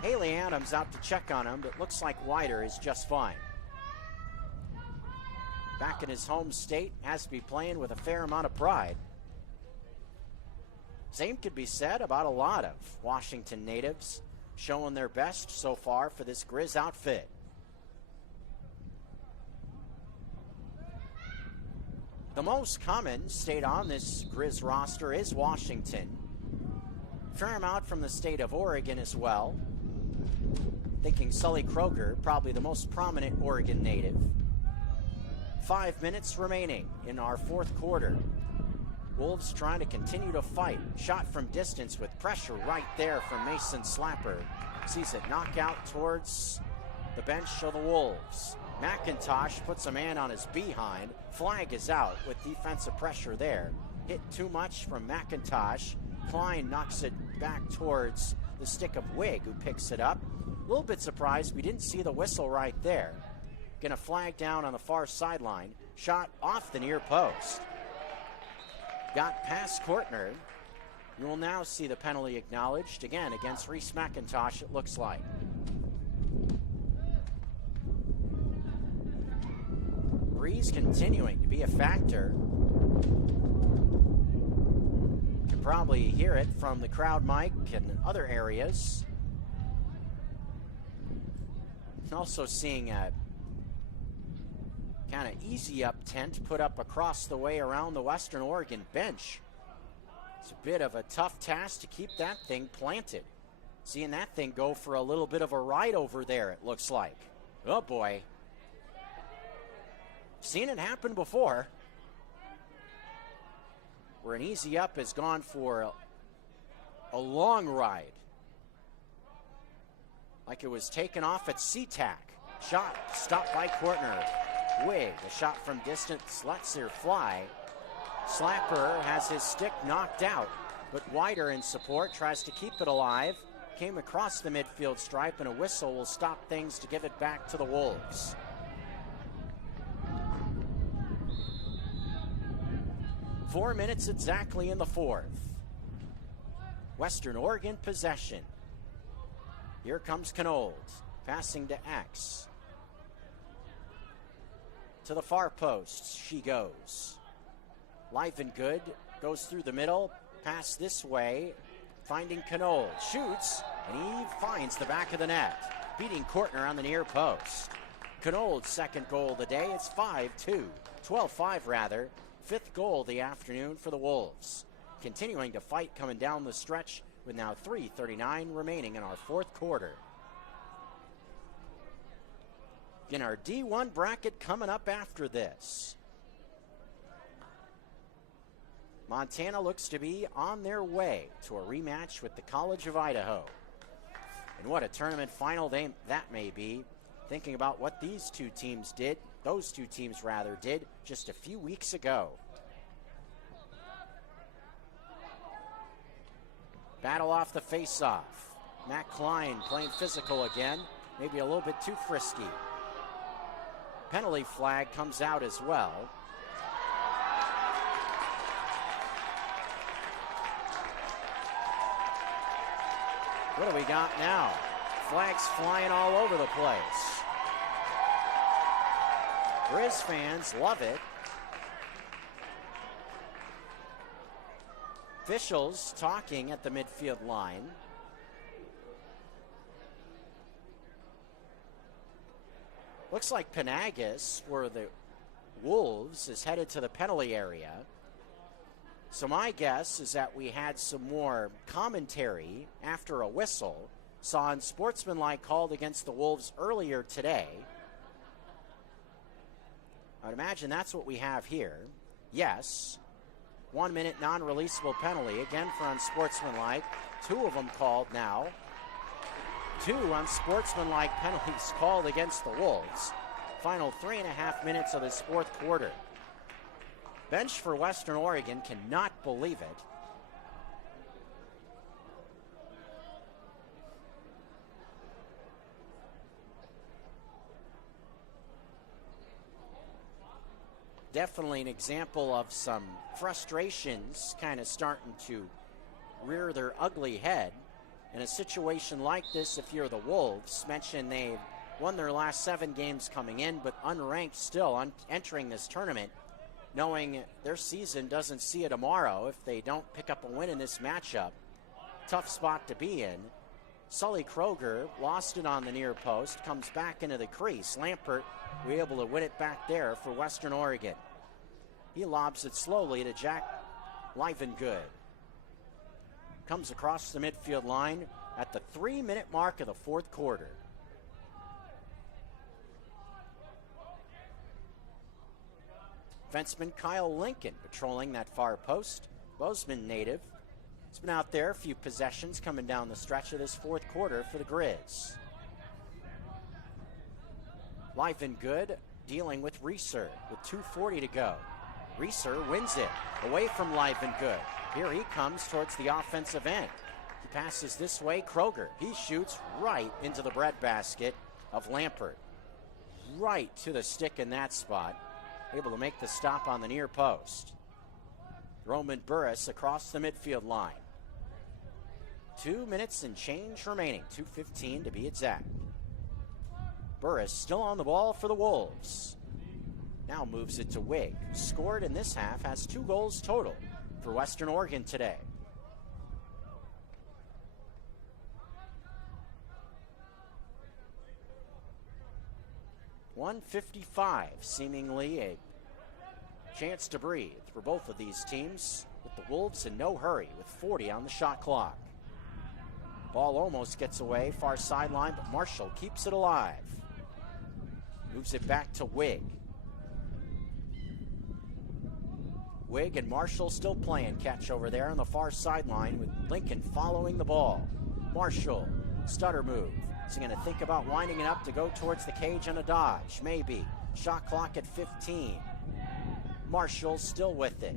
Haley Adams out to check on him, but looks like Wider is just fine. Back in his home state, has to be playing with a fair amount of pride. Same could be said about a lot of Washington natives, showing their best so far for this Grizz outfit. The most common state on this Grizz roster is Washington. Fair amount from the state of Oregon as well. Thinking Sully Kroger, probably the most prominent Oregon native. 5 minutes remaining in our fourth quarter. Wolves trying to continue to fight. Shot from distance with pressure right there from Mason Slapper. Sees it knock out towards the bench of the Wolves. McIntosh puts a man on his behind. Flag is out with defensive pressure there. Hit too much from McIntosh. Klein knocks it back towards the stick of Wig, who picks it up. A little bit surprised we didn't see the whistle right there. Gonna flag down on the far sideline. Shot off the near post. Got past Kortner. You will now see the penalty acknowledged again against Reese McIntosh, it looks like. Breeze continuing to be a factor. You can probably hear it from the crowd mic and other areas. Also seeing a kind of easy up tent put up across the way around the Western Oregon bench. It's a bit of a tough task to keep that thing planted. Seeing that thing go for a little bit of a ride over there, it looks like. Oh boy. Seen it happen before, where an easy up has gone for a long ride. Like it was taken off at SeaTac. Shot stopped by Kortner. Wig, a shot from distance, lets her fly. Slapper has his stick knocked out, but Wider in support tries to keep it alive. Came across the midfield stripe, and a whistle will stop things to give it back to the Wolves. Four minutes exactly in the fourth. Western Oregon possession. Here comes Knold, passing to X. To the far post, she goes. Live and good, goes through the middle, pass this way, finding Knold. Shoots, and he finds the back of the net, beating Kortner on the near post. Knold's second goal of the day, it's 5-2, 12-5 rather. Fifth goal of the afternoon for the Wolves. Continuing to fight coming down the stretch with now 3:39 remaining in our fourth quarter. In our D1 bracket coming up after this. Montana looks to be on their way to a rematch with the College of Idaho. And what a tournament final that may be. Thinking about what those two teams did just a few weeks ago. Battle off the face-off. Matt Klein playing physical again, maybe a little bit too frisky. Penalty flag comes out as well. What do we got now? Flags flying all over the place. Grizz fans love it. Officials talking at the midfield line. Looks like Panagas, for the Wolves, is headed to the penalty area. So my guess is that we had some more commentary after a whistle. Saw unsportsmanlike called against the Wolves earlier today. I'd imagine that's what we have here. Yes. 1 minute non-releasable penalty, again for unsportsmanlike. 2 of them called now. 2 unsportsmanlike penalties called against the Wolves. Final 3.5 minutes of this fourth quarter. Bench for Western Oregon cannot believe it. Definitely an example of some frustrations kind of starting to rear their ugly head. In a situation like this, if you're the Wolves, mentioned they've won their last 7 games coming in, but unranked still entering this tournament, knowing their season doesn't see a tomorrow if they don't pick up a win in this matchup. Tough spot to be in. Sully Kroger lost it on the near post, comes back into the crease. Lampert was able to win it back there for Western Oregon. He lobs it slowly to Jack Livengood. Comes across the midfield line at the 3-minute mark of the fourth quarter. Fenceman Kyle Lincoln patrolling that far post. Bozeman native. He's been out there a few possessions coming down the stretch of this fourth quarter for the Grizz. Livengood dealing with Reeser with 2:40 to go. Reeser wins it away from Livengood. Here he comes towards the offensive end. He passes this way. Kroger, he shoots right into the breadbasket of Lampert. Right to the stick in that spot. Able to make the stop on the near post. Roman Burris across the midfield line. 2 minutes and change remaining. 2:15 to be exact. Burris still on the ball for the Wolves. Now moves it to Wig, who scored in this half, has 2 goals total for Western Oregon today. .155, seemingly a chance to breathe for both of these teams, with the Wolves in no hurry with 40 on the shot clock. Ball almost gets away, far sideline, but Marshall keeps it alive. Moves it back to Wig. Wig and Marshall still playing catch over there on the far sideline with Lincoln following the ball. Marshall, stutter move. Is he going to think about winding it up to go towards the cage on a dodge? Maybe. Shot clock at 15. Marshall still with it.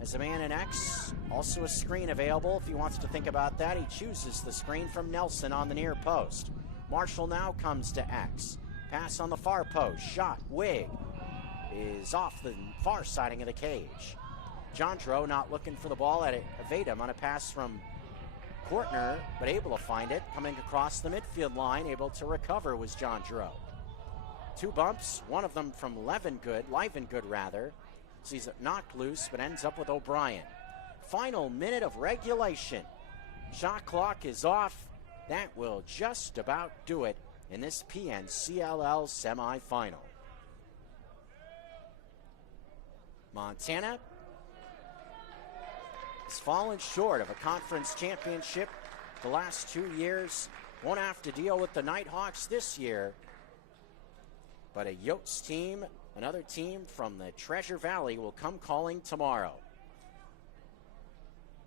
As a man in X, also a screen available if he wants to think about that. He chooses the screen from Nelson on the near post. Marshall now comes to X. Pass on the far post. Shot. Wig is off the far siding of the cage. Jandro not looking for the ball at it. Evade him on a pass from Kortner, but able to find it. Coming across the midfield line, able to recover was Jandro. 2 bumps, one of them from Livengood rather. Sees it knocked loose, but ends up with O'Brien. Final minute of regulation. Shot clock is off. That will just about do it in this PNCLL semifinal. Montana has fallen short of a conference championship the last 2 years. Won't have to deal with the Nighthawks this year. But a Yotes team, another team from the Treasure Valley, will come calling tomorrow.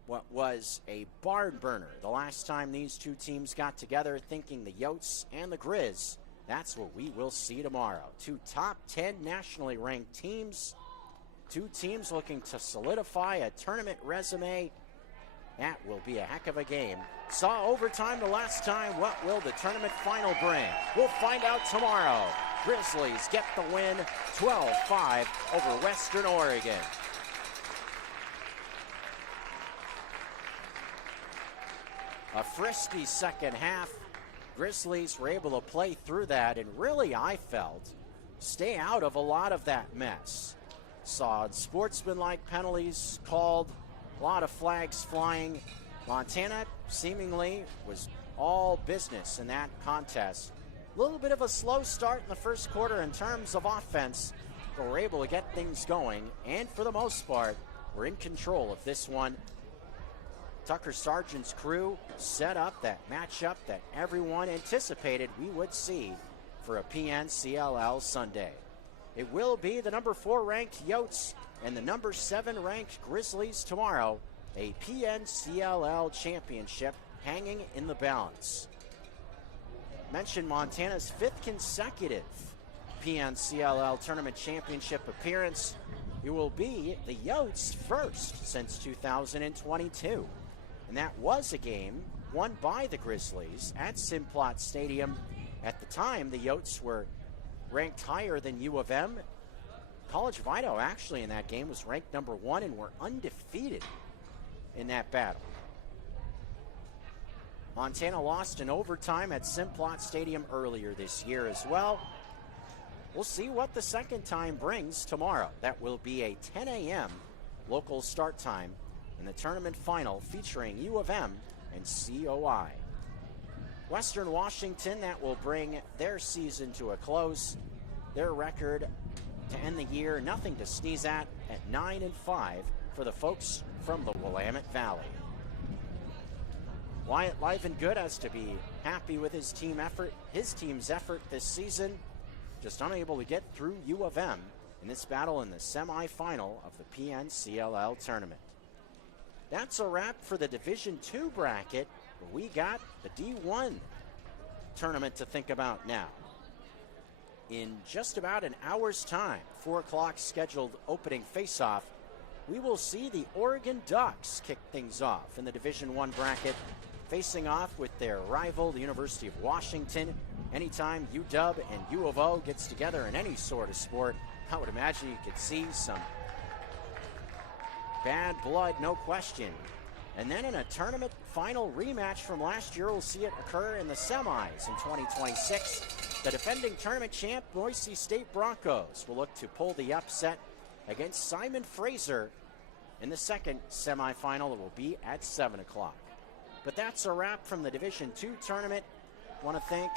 What was a barn burner the last time these two teams got together, thinking the Yotes and the Grizz, that's what we will see tomorrow. 2 top 10 nationally ranked teams. 2 teams looking to solidify a tournament resume. That will be a heck of a game. Saw overtime the last time. What will the tournament final bring? We'll find out tomorrow. Grizzlies get the win, 12-5 over Western Oregon. A frisky second half. Grizzlies were able to play through that and really, I felt, stay out of a lot of that mess. Saw sportsmanlike penalties called, a lot of flags flying. Montana seemingly was all business in that contest. A little bit of a slow start in the first quarter in terms of offense, but we're able to get things going, and for the most part, we're in control of this one. Tucker Sargent's crew set up that matchup that everyone anticipated we would see for a PNCLL Sunday. It will be the number 4 ranked Yotes and the number 7 ranked Grizzlies tomorrow, a PNCLL championship hanging in the balance. Mentioned Montana's 5th consecutive PNCLL tournament championship appearance. It will be the Yotes' first since 2022. And that was a game won by the Grizzlies at Simplot Stadium. At the time, the Yotes were ranked higher than U of M. College of Idaho actually in that game was ranked number 1 and were undefeated in that battle. Montana lost in overtime at Simplot Stadium earlier this year as well. We'll see what the second time brings tomorrow. That will be a 10 a.m. local start time in the tournament final featuring U of M and COI. Western Washington, that will bring their season to a close. Their record to end the year, nothing to sneeze at 9-5 for the folks from the Willamette Valley. Wyatt Livengood has to be happy with his team's effort this season. Just unable to get through U of M in this battle in the semifinal of the PNCLL tournament. That's a wrap for the Division II bracket. We got the D1 tournament to think about now. In just about an hour's time, 4 o'clock scheduled opening faceoff, we will see the Oregon Ducks kick things off in the Division I bracket, facing off with their rival, the University of Washington. Anytime UW and U of O gets together in any sort of sport, I would imagine you could see some bad blood, no question. And then in a tournament final rematch from last year, we'll see it occur in the semis in 2026. The defending tournament champ, Boise State Broncos, will look to pull the upset against Simon Fraser in the second semifinal. It will be at 7 o'clock. But that's a wrap from the Division II tournament. I want to thank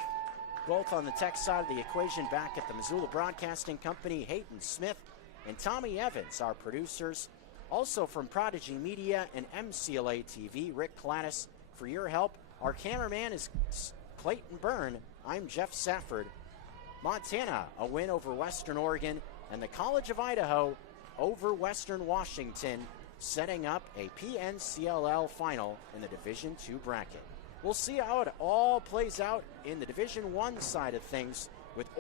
both on the tech side of the equation back at the Missoula Broadcasting Company, Hayden Smith and Tommy Evans, our producers. Also from Prodigy Media and MCLA TV, Rick Clattis, for your help. Our cameraman is Clayton Byrne. I'm Jeff Safford. Montana, a win over Western Oregon, and the College of Idaho over Western Washington, setting up a PNCLL final in the Division II bracket. We'll see how it all plays out in the Division I side of things with